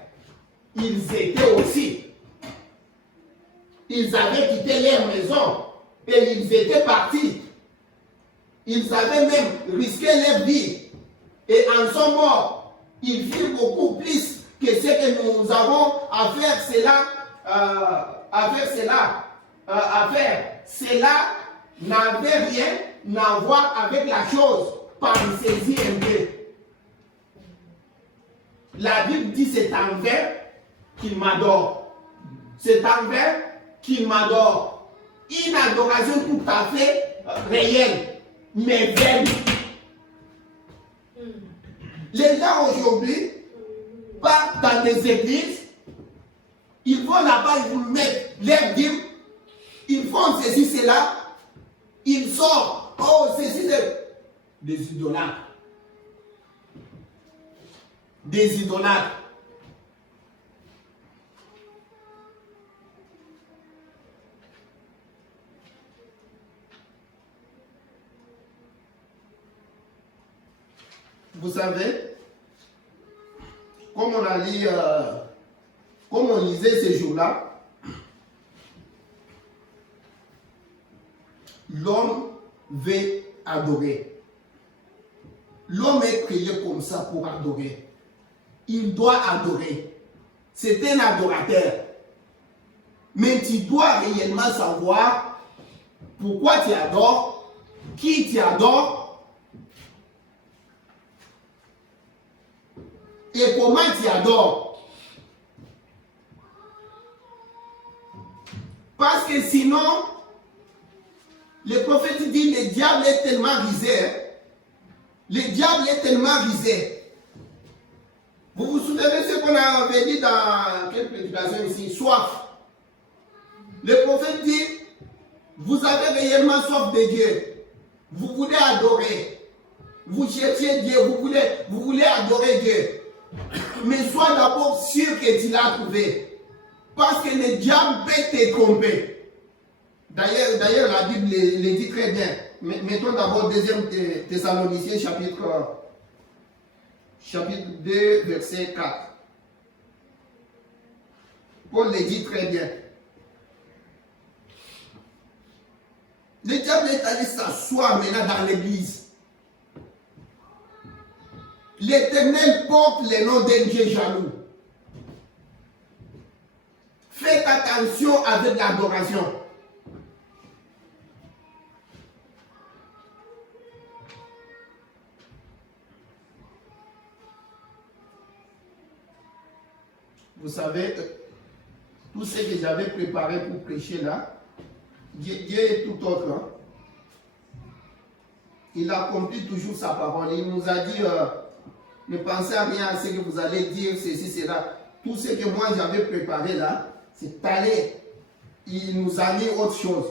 Ils étaient aussi. Ils avaient quitté leur maison et ils étaient partis. Ils avaient même risqué leur vie et en sont morts. Ils firent beaucoup plus que ce que nous avons à faire cela. Cela n'avait rien à voir avec la chose. Pensez-y un peu. La Bible dit c'est envers qu'il m'adore. C'est envers qu'il m'adore. Une adoration tout à fait réelle, mais vaine. Les gens aujourd'hui partent dans des églises, ils vont là-bas, ils vous mettent leur dîme, ils font ceci, cela, ils sortent, oh, ceci, c'est des idolâtres. Des idolâtres. Vous savez, comme on lisait ces jours-là, l'homme veut adorer. L'homme est créé comme ça pour adorer. Il doit adorer. C'est un adorateur. Mais tu dois réellement savoir pourquoi tu adores, qui tu adores et comment tu adores. Parce que sinon, le prophète dit le diable est tellement risé. Le diable est tellement risé. Vous vous souvenez de ce qu'on avait dit dans quelle prédication ici? Soif. Le prophète dit, vous avez réellement soif de Dieu. Vous voulez adorer. Vous cherchez Dieu. Vous voulez adorer Dieu. Mais sois d'abord sûr que tu l'as trouvé. Parce que le diable peut te tromper. D'ailleurs, la Bible le dit très bien. Mettons d'abord 2 Thessaloniciens chapitre 2, verset 4. Paul le dit très bien. Le diable est allé s'asseoir maintenant dans l'église. L'Éternel porte le nom d'un Dieu jaloux. Faites attention avec l'adoration. Vous savez, tout ce que j'avais préparé pour prêcher là, Dieu est tout autre. Hein? Il accomplit toujours sa parole. Il nous a dit, ne pensez à rien à ce que vous allez dire, ceci, cela. Tout ce que moi j'avais préparé là, c'est allé. Il nous a mis autre chose.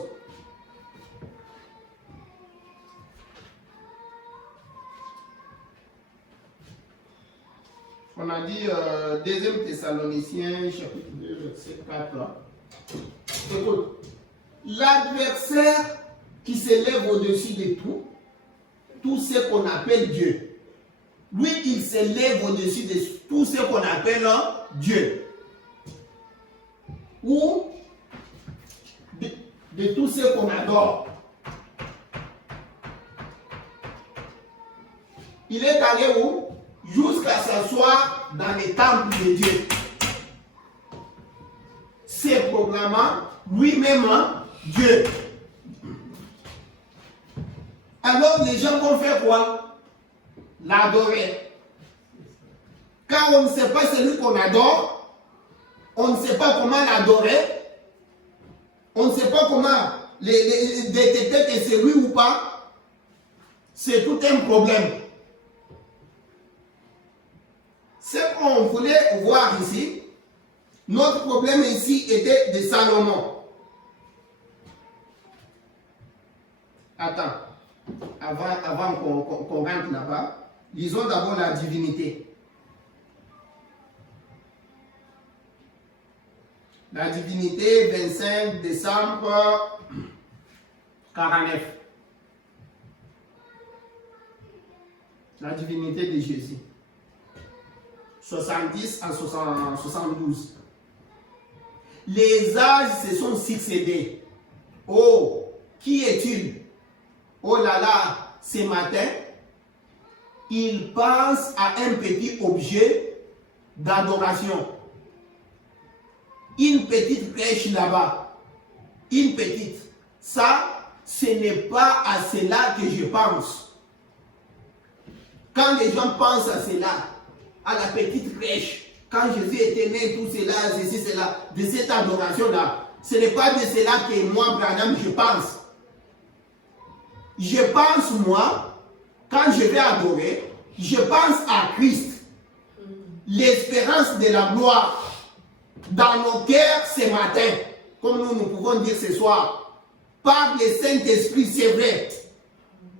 On a dit 2 Thessaloniciens, chapitre 2, verset 4. Écoute, l'adversaire qui s'élève au-dessus de tout ce qu'on appelle Dieu. Lui, il s'élève au-dessus de tout ce qu'on appelle Dieu. Ou de tout ce qu'on adore. Il est allé où? Jusqu'à s'asseoir dans les temples de Dieu. C'est proclamant lui-même Dieu. Alors les gens vont faire quoi? L'adorer. Quand on ne sait pas celui qu'on adore, on ne sait pas comment l'adorer, on ne sait pas comment détecter que c'est lui ou pas, c'est tout un problème. Ce qu'on voulait voir ici, notre problème ici était de Salomon. Attends, avant qu'on rentre là-bas, lisons d'abord la divinité. La divinité, 25 décembre 49. La divinité de Jésus. 70 à 72. Les âges se sont succédés. Oh, qui est-il? Oh là là, ce matin, il pense à un petit objet d'adoration. Une petite crèche là-bas. Une petite. Ça, ce n'est pas à cela que je pense. Quand les gens pensent à cela, à la petite crèche, quand Jésus était né, tout cela, ceci, cela, de cette adoration-là, ce n'est pas de cela que moi, Branham, je pense. Je pense, moi, quand je vais adorer, je pense à Christ, l'espérance de la gloire dans nos cœurs ce matin, comme nous pouvons dire ce soir, par le Saint-Esprit, c'est vrai.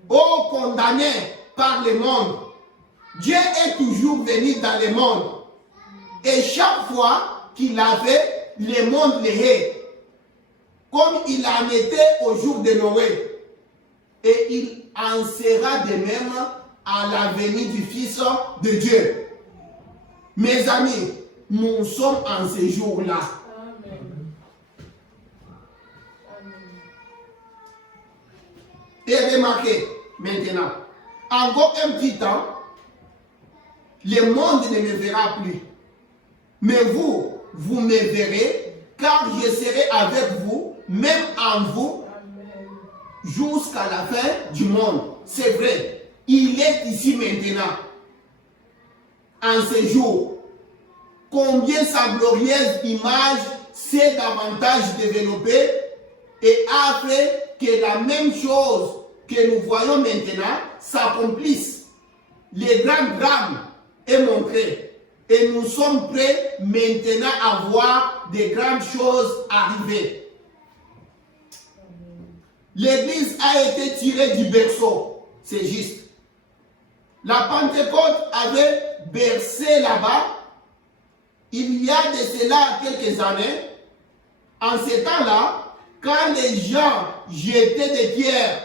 Oh, condamné par le monde, Dieu est toujours venu dans le monde. Et chaque fois qu'il a fait, le monde le hait. Comme il en était au jour de Noé. Et il en sera de même à la venue du Fils de Dieu. Mes amis, nous sommes en ce jour-là. Et remarquez, maintenant, encore un petit temps, le monde ne me verra plus. Mais vous, vous me verrez, car je serai avec vous, même en vous, jusqu'à la fin du monde. C'est vrai, il est ici maintenant, en ce jour. Combien sa glorieuse image s'est davantage développée et a fait que la même chose que nous voyons maintenant s'accomplisse. Le grand drame est montré. Et nous sommes prêts maintenant à voir des grandes choses arriver. L'Église a été tirée du berceau. C'est juste. La Pentecôte avait bercé là-bas. Il y a de cela quelques années. En ce temps-là, quand les gens jetaient des pierres,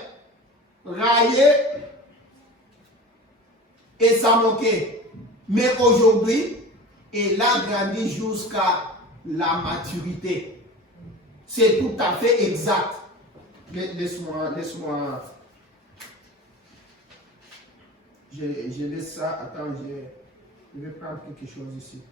raillaient et s'en moquaient. Mais aujourd'hui, elle a grandi jusqu'à la maturité. C'est tout à fait exact. Laisse-moi. Je laisse ça. Attends, je vais prendre quelque chose ici.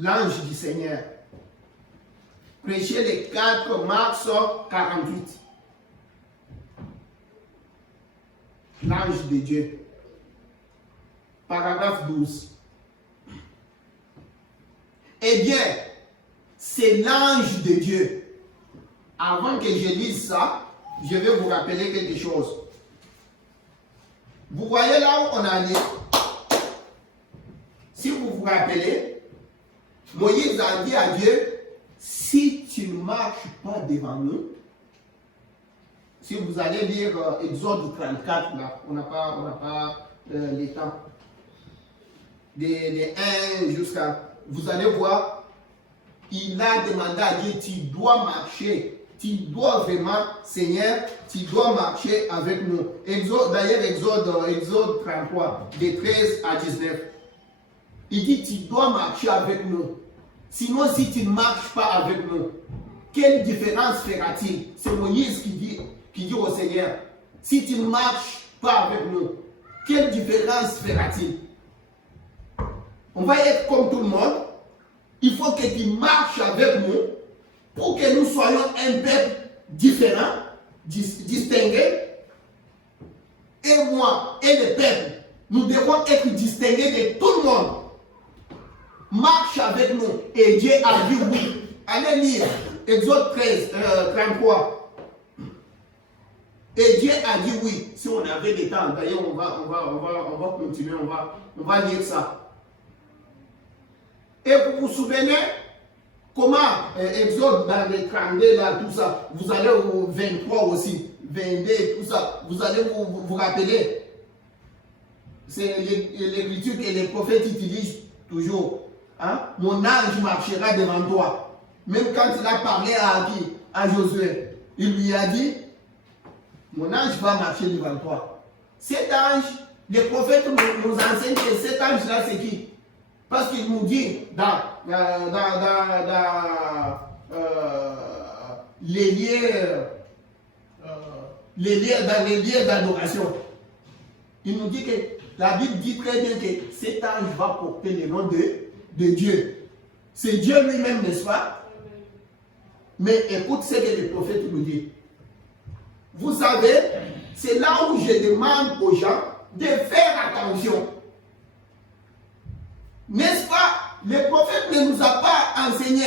L'ange du Seigneur. Prêchez le 4 mars 48. L'ange de Dieu. Paragraphe 12. Eh bien, c'est l'ange de Dieu. Avant que je lise ça, je vais vous rappeler quelque chose. Vous voyez là où on a dit, si vous vous rappelez, Moïse a dit à Dieu, si tu ne marches pas devant nous, si vous allez lire Exode 34, là, on n'a pas le temps, les 1 jusqu'à, vous allez voir, il a demandé à Dieu, tu dois marcher, tu dois vraiment, Seigneur, tu dois marcher avec nous. D'ailleurs, Exode 33, de 13 à 19. Il dit, tu dois marcher avec nous. Sinon, si tu ne marches pas avec nous, quelle différence fera-t-il? C'est Moïse qui dit au Seigneur, si tu ne marches pas avec nous, quelle différence fera-t-il? On va être comme tout le monde. Il faut que tu marches avec nous pour que nous soyons un peuple différent, distingué. Et moi et le peuple, nous devons être distingués de tout le monde. Marche avec nous. Et Dieu a dit oui. Allez lire Exode 13, 33. Et Dieu a dit oui. Si on avait des temps, d'ailleurs, on va continuer, on va lire ça. Et vous vous souvenez comment Exode dans les 32 là, tout ça, vous allez au 23 aussi, 22, tout ça, vous allez vous rappeler. C'est l'écriture que les prophètes utilisent toujours. Hein? Mon ange marchera devant toi. Même quand il a parlé à qui? À Josué. Il lui a dit, mon ange va marcher devant toi. Cet ange, les prophètes nous enseignent que cet ange-là, c'est qui? Parce qu'il nous dit dans les lieux d'adoration, il nous dit que la Bible dit très bien que cet ange va porter le nom de Dieu. C'est Dieu lui-même, n'est-ce pas? Mais écoute ce que le prophète nous dit. Vous savez, c'est là où je demande aux gens de faire attention. N'est-ce pas? Le prophète ne nous a pas enseigné.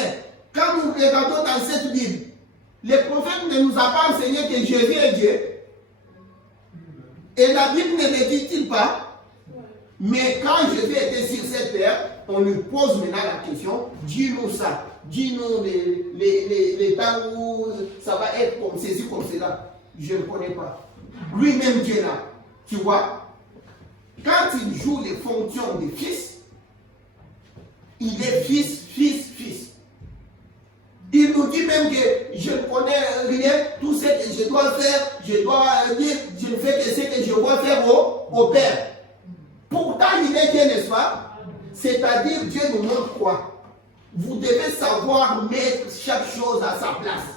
Quand nous regardons dans cette Bible, le prophète ne nous a pas enseigné que Jésus est Dieu. Et la Bible ne le dit-il pas? Mais quand Jésus était sur cette terre, on lui pose maintenant la question, dis-nous ça. Dis-nous les temps où ça va être comme ceci, comme cela. Je ne connais pas. Lui-même Dieu là, tu vois, quand il joue les fonctions de fils, il est fils. Il nous dit même que je ne connais rien, tout ce que je dois faire, je dois dire, je ne fais que ce que je dois faire au Père. Pourtant, il est Dieu, n'est-ce pas? C'est-à-dire, Dieu nous montre quoi? Vous devez savoir mettre chaque chose à sa place.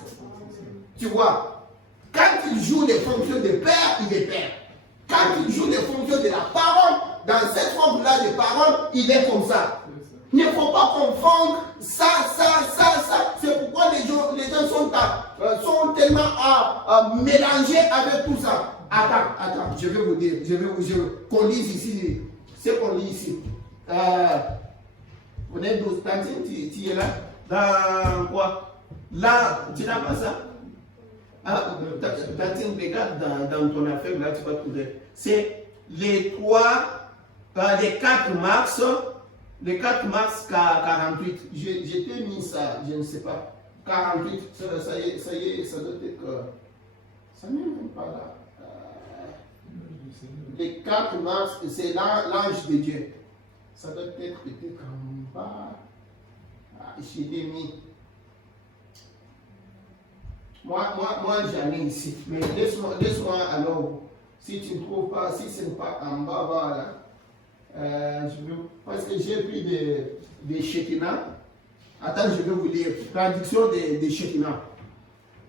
Tu vois? Quand il joue les fonctions de Père, il est Père. Quand il joue les fonctions de la parole, dans cette forme-là de parole, il est comme ça. Il ne faut pas confondre ça. C'est pourquoi les gens sont tellement mélangés avec tout ça. Attends, je vais vous dire, qu'on lise ici, ce qu'on lit ici. On est dans Tantine, tu es là? Dans quoi? Là, tu n'as pas ça? Tantine, regarde dans ton affaire, là, tu vas trouver. C'est les 4 mars. Le 4 mars 48, j'ai mis ça, je ne sais pas. 48, ça y est, ça doit être. Ça n'est même pas là. Le 4 mars, c'est l'ange de Dieu. Ça doit être peut-être en bas. Je l'ai mis. Moi j'en ai ici. Mais laisse-moi alors. Si tu ne trouves pas, si ce n'est pas en bas, voilà. Parce que j'ai pris des Shekinah. Attends, je vais vous lire. Traduction des Shekinah.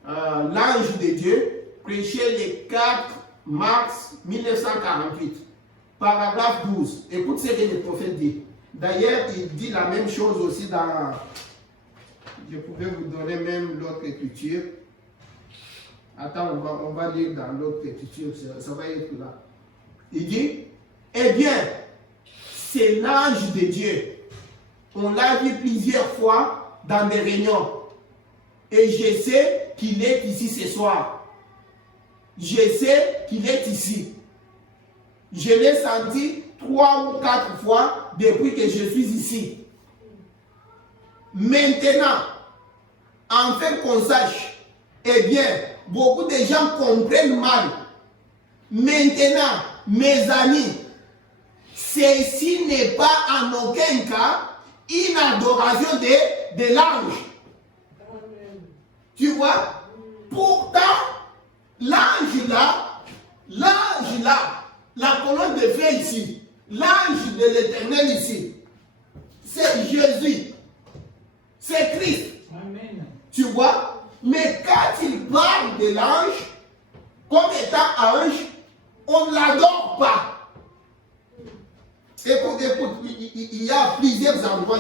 L'ange de Dieu, prêché le 4 mars 1948. Paragraphe 12. Écoute ce que le prophète dit. D'ailleurs, il dit la même chose aussi dans... Je pouvais vous donner même l'autre écriture. Attends, on va lire dans l'autre écriture. Ça va être là. Il dit, eh bien, c'est l'ange de Dieu. On l'a vu plusieurs fois dans des réunions. Et je sais qu'il est ici ce soir. Je sais qu'il est ici. Je l'ai senti 3 ou 4 fois depuis que je suis ici. Maintenant, enfin qu'on sache, eh bien, beaucoup de gens comprennent mal. Maintenant, mes amis, ceci n'est pas en aucun cas une adoration de l'ange. Tu vois? Pourtant, l'ange là, la colonne de feu ici, l'ange de l'Éternel ici, c'est Jésus, c'est Christ. Amen. Tu vois? Mais quand il parle de l'ange, comme étant ange, on ne l'adore pas. Écoute, il y a plusieurs endroits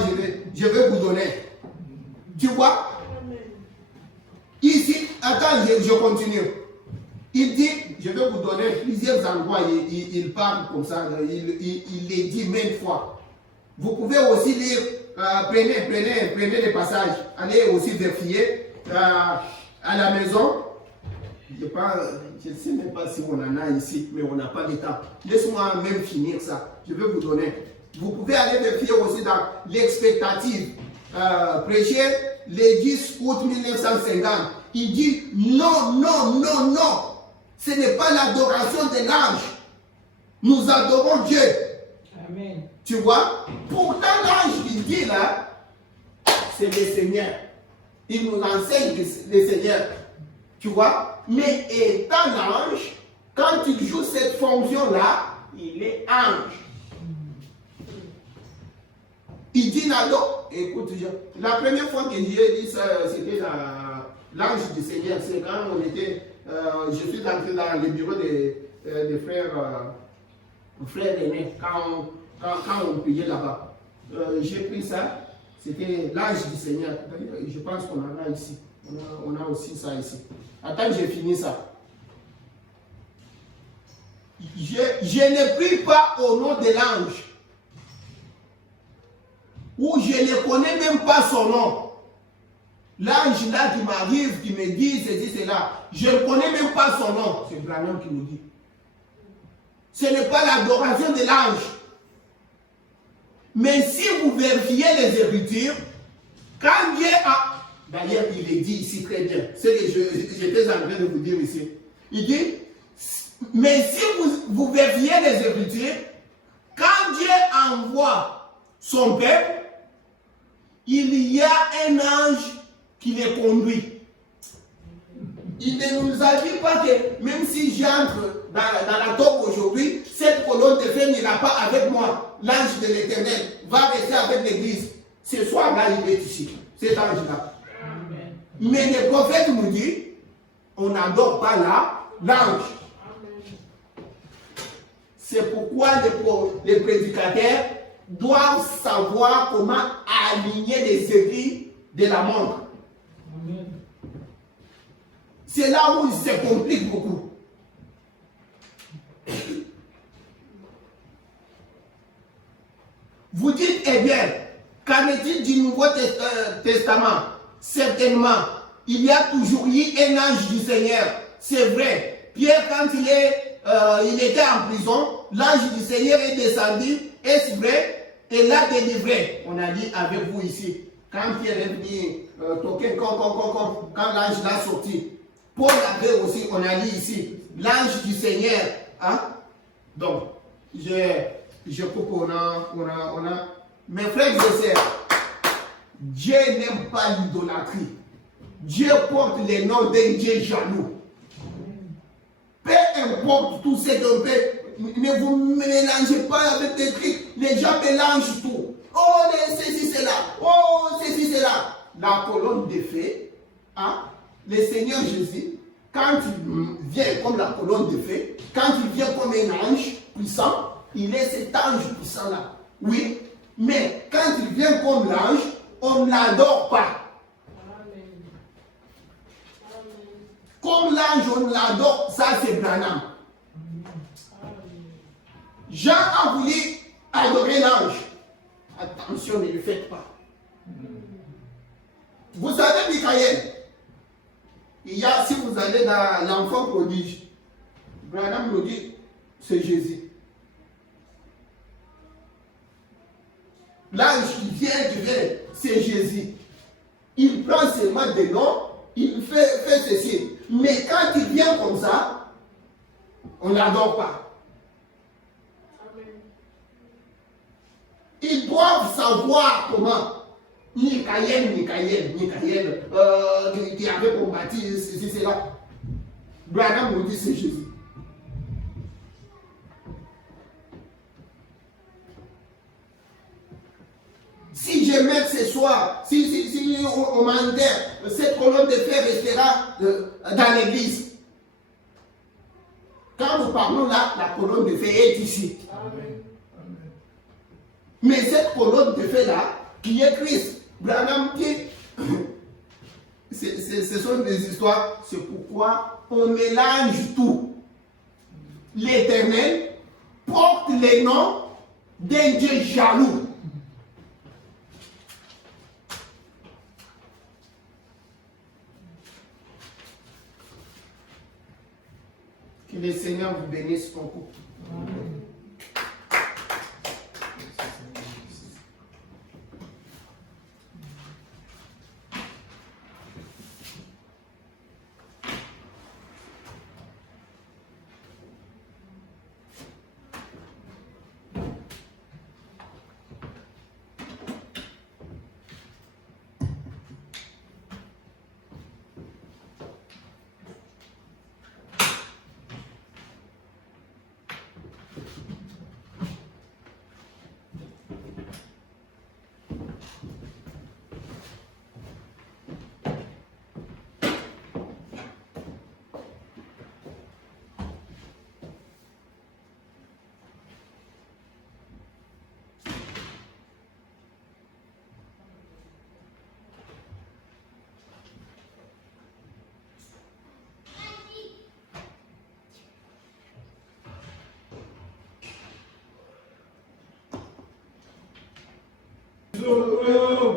je vais vous donner. Tu vois? Ici, attends, je continue. Il dit, je vais vous donner plusieurs endroits. Il parle comme ça, il les dit maintes fois. Vous pouvez aussi lire, prenez les passages. Allez aussi vérifier à la maison. Je ne sais même pas si on en a ici, mais on n'a pas de temps. Laisse-moi même finir ça. Je vais vous donner. Vous pouvez aller vérifier aussi dans l'expectative. Prêcher le 10 août 1950. Il dit non, non, non, non. Ce n'est pas l'adoration de l'ange. Nous adorons Dieu. Amen. Tu vois? Pourtant, l'ange qui dit là, c'est le Seigneur. Il nous enseigne le Seigneur. Tu vois? Mais étant l'ange, quand il joue cette fonction-là, il est ange. Il dit là, écoute, la première fois que j'ai dit ça, c'était l'ange du Seigneur. C'est quand on était, je suis entré dans le bureau des frères aînés, quand on priait là-bas. J'ai pris ça, c'était l'ange du Seigneur. Je pense qu'on en a ici. On a aussi ça ici. Attends, j'ai fini ça. Je ne prie pas au nom de l'ange. Ou je ne connais même pas son nom. L'ange là qui m'arrive, qui me dit ceci, cela, je ne connais même pas son nom. C'est Branham qui nous dit. Ce n'est pas l'adoration de l'ange. Mais si vous vérifiez les Écritures, quand Dieu a... D'ailleurs, il est dit ici très bien. C'est que j'étais en train de vous dire ici. Il dit, mais si vous vérifiez les Écritures, quand Dieu envoie son peuple, il y a un ange qui les conduit. Il ne nous a dit pas que même si j'entre dans la tombe aujourd'hui, cette colonne de feu n'ira pas avec moi. L'ange de l'Éternel va rester avec l'Église. Ce soir-là, il est ici. Cet ange-là. Mais le prophète nous dit, on n'adore pas l'ange. C'est pourquoi les prédicateurs doivent savoir comment aligner les aiguilles de la montre. C'est là où il se complique beaucoup. Vous dites, eh bien, qu'en est-il du Nouveau Testament? Certainement, il y a toujours eu un ange du Seigneur. C'est vrai. Pierre, quand il était en prison, l'ange du Seigneur est descendu. Est-ce vrai? Et l'a délivré. On a dit avec vous ici. Quand Pierre est venu toquer, quand l'ange l'a sorti. Paul avait aussi, on a dit ici, l'ange du Seigneur. Hein? Donc, je coupe, on a. Mes frères et sœurs, Dieu n'aime pas l'idolâtrie. Dieu porte le nom d'un Dieu jaloux. Peu importe tout ce qu'on fait, ne vous mélangez pas avec des trucs. Les gens mélangent tout. Oh, ceci, c'est là. Oh, ceci, c'est là. La colonne de feu, hein? Le Seigneur Jésus, quand il vient comme la colonne de feu, quand il vient comme un ange puissant, il est cet ange puissant-là. Oui, mais quand il vient comme l'ange, on ne l'adore pas. Comme l'ange, on l'adore, ça c'est Branham. Jean a voulu adorer l'ange. Attention, ne le faites pas. Vous savez, Michael, si vous allez dans l'enfant prodige, Branham nous dit, c'est Jésus. L'ange qui vient, c'est Jésus. Il prend seulement des noms, il fait ceci. Mais quand il vient comme ça, on ne l'adore pas. Ils doivent savoir comment. Michael, qui avait combattu, c'est là. Branham nous dit, c'est Jésus. Si je mets ce soir, si on m'enterre, cette colonne de fer restera dans l'église. Quand nous parlons là, la colonne de fer est ici. Amen. Mais cette colonne de feu-là, qui est Christ, Branham dit, ce sont des histoires, c'est pourquoi on mélange tout. L'Éternel porte les noms d'un Dieu jaloux. Que le Seigneur vous bénisse beaucoup.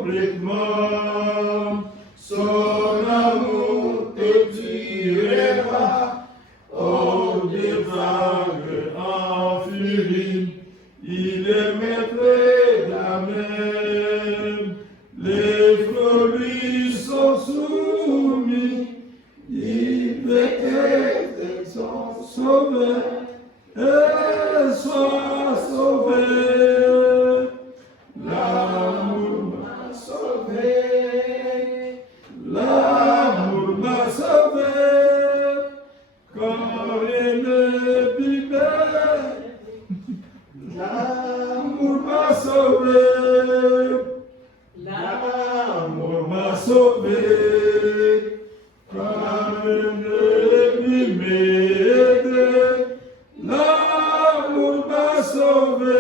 Complètement, son amour te tirera hors des vagues en furie. Il est maître de la mer, les flots lui sont soumis. Il est son sauveur, et sois sauvé. L'amour m'a sauvé, l'amour m'a sauvé, quand il est vivait. L'amour m'a sauvé, l'amour m'a sauvé, quand il est vivait. L'amour m'a sauvé.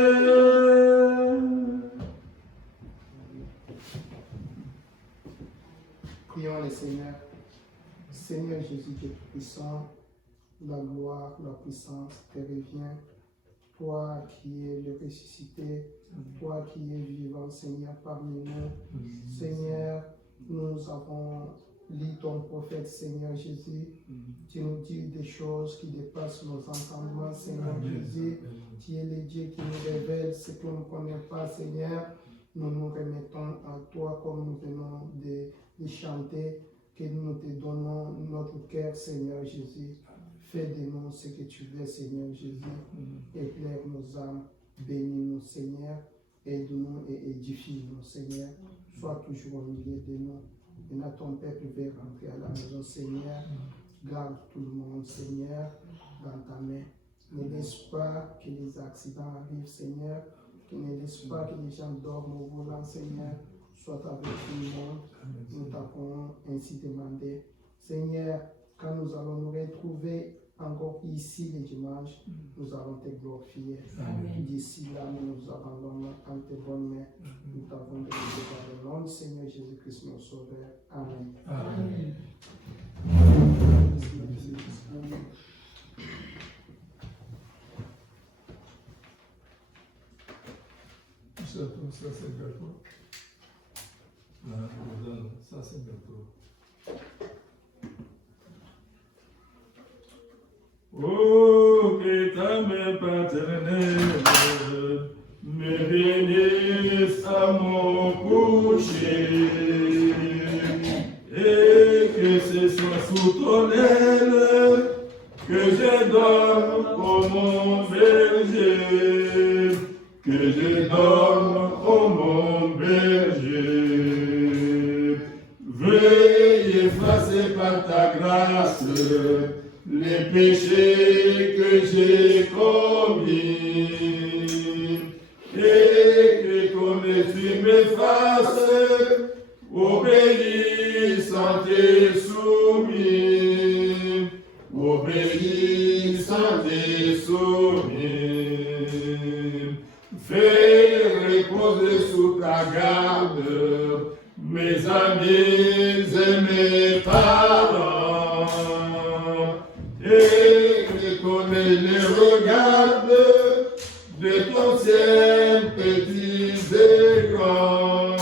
Prions le Seigneur. Seigneur Jésus qui est puissant, la gloire, la puissance te revient. Toi qui es le ressuscité, toi qui es vivant, Seigneur, parmi nous. Seigneur, nous avons lu ton prophète, Seigneur Jésus. Tu nous dis des choses qui dépassent nos entendements, Seigneur Jésus. Tu es le Dieu qui nous révèle ce que nous ne connaissons pas, Seigneur. Nous nous remettons à toi comme nous venons de chanter, que nous te donnons notre cœur, Seigneur Jésus. Fais de nous ce que tu veux, Seigneur Jésus. Éclaire nos âmes, bénis-nous, Seigneur. Aide-nous et édifie-nous, Seigneur. Sois toujours au milieu de nous. Et à ton peuple veut rentrer à la maison, Seigneur. Garde tout le monde, Seigneur, dans ta main. Ne laisse pas que les accidents arrivent, Seigneur. Ne laisse pas que les gens dorment au volant, Seigneur. Sois avec tout le monde. Nous t'avons ainsi demandé. Seigneur, quand nous allons nous retrouver encore ici le dimanche, nous allons te glorifier. D'ici là, nous nous abandonnons en tes bonnes mains. Nous t'avons demandé par le nom du Seigneur Jésus-Christ, notre Sauveur. Amen. Amen. Ça c'est gâteau. Ça c'est gâteau. Oh, que ta main paternelle me bénisse à mon coucher, et que ce soit sous ton aile que je dorme comme mon berger, que je dorme comme mon berger. Veuille effacer par ta grâce les péchés que j'ai commis, et que comme tu m'effaces, obéissant et soumis, obéissant et soumis, fais reposer de ton ciel petits et grands,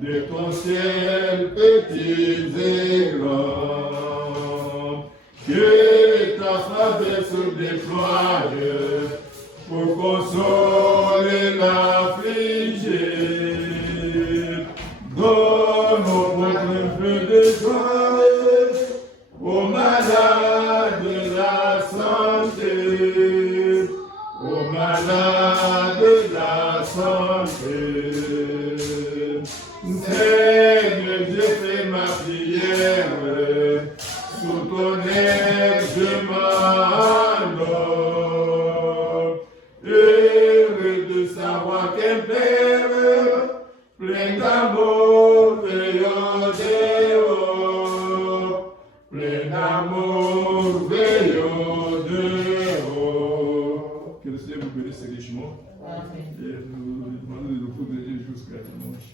de ton ciel petits et grands, que ta faveur se déploie pour consoler l'affligé. Donne au pauvre peu de joie, aux malades la santé, aux malades la santé. Seigneur, je fais ma prière, sous ton aide je m'endors. Heureux de savoir qu'un Père plein d'amour veille au-dehors, plein d'amour veille au-dehors. Que le Seigneur vous bénisse richement. Et nous demandons de nous protéger jusqu'à dimanche.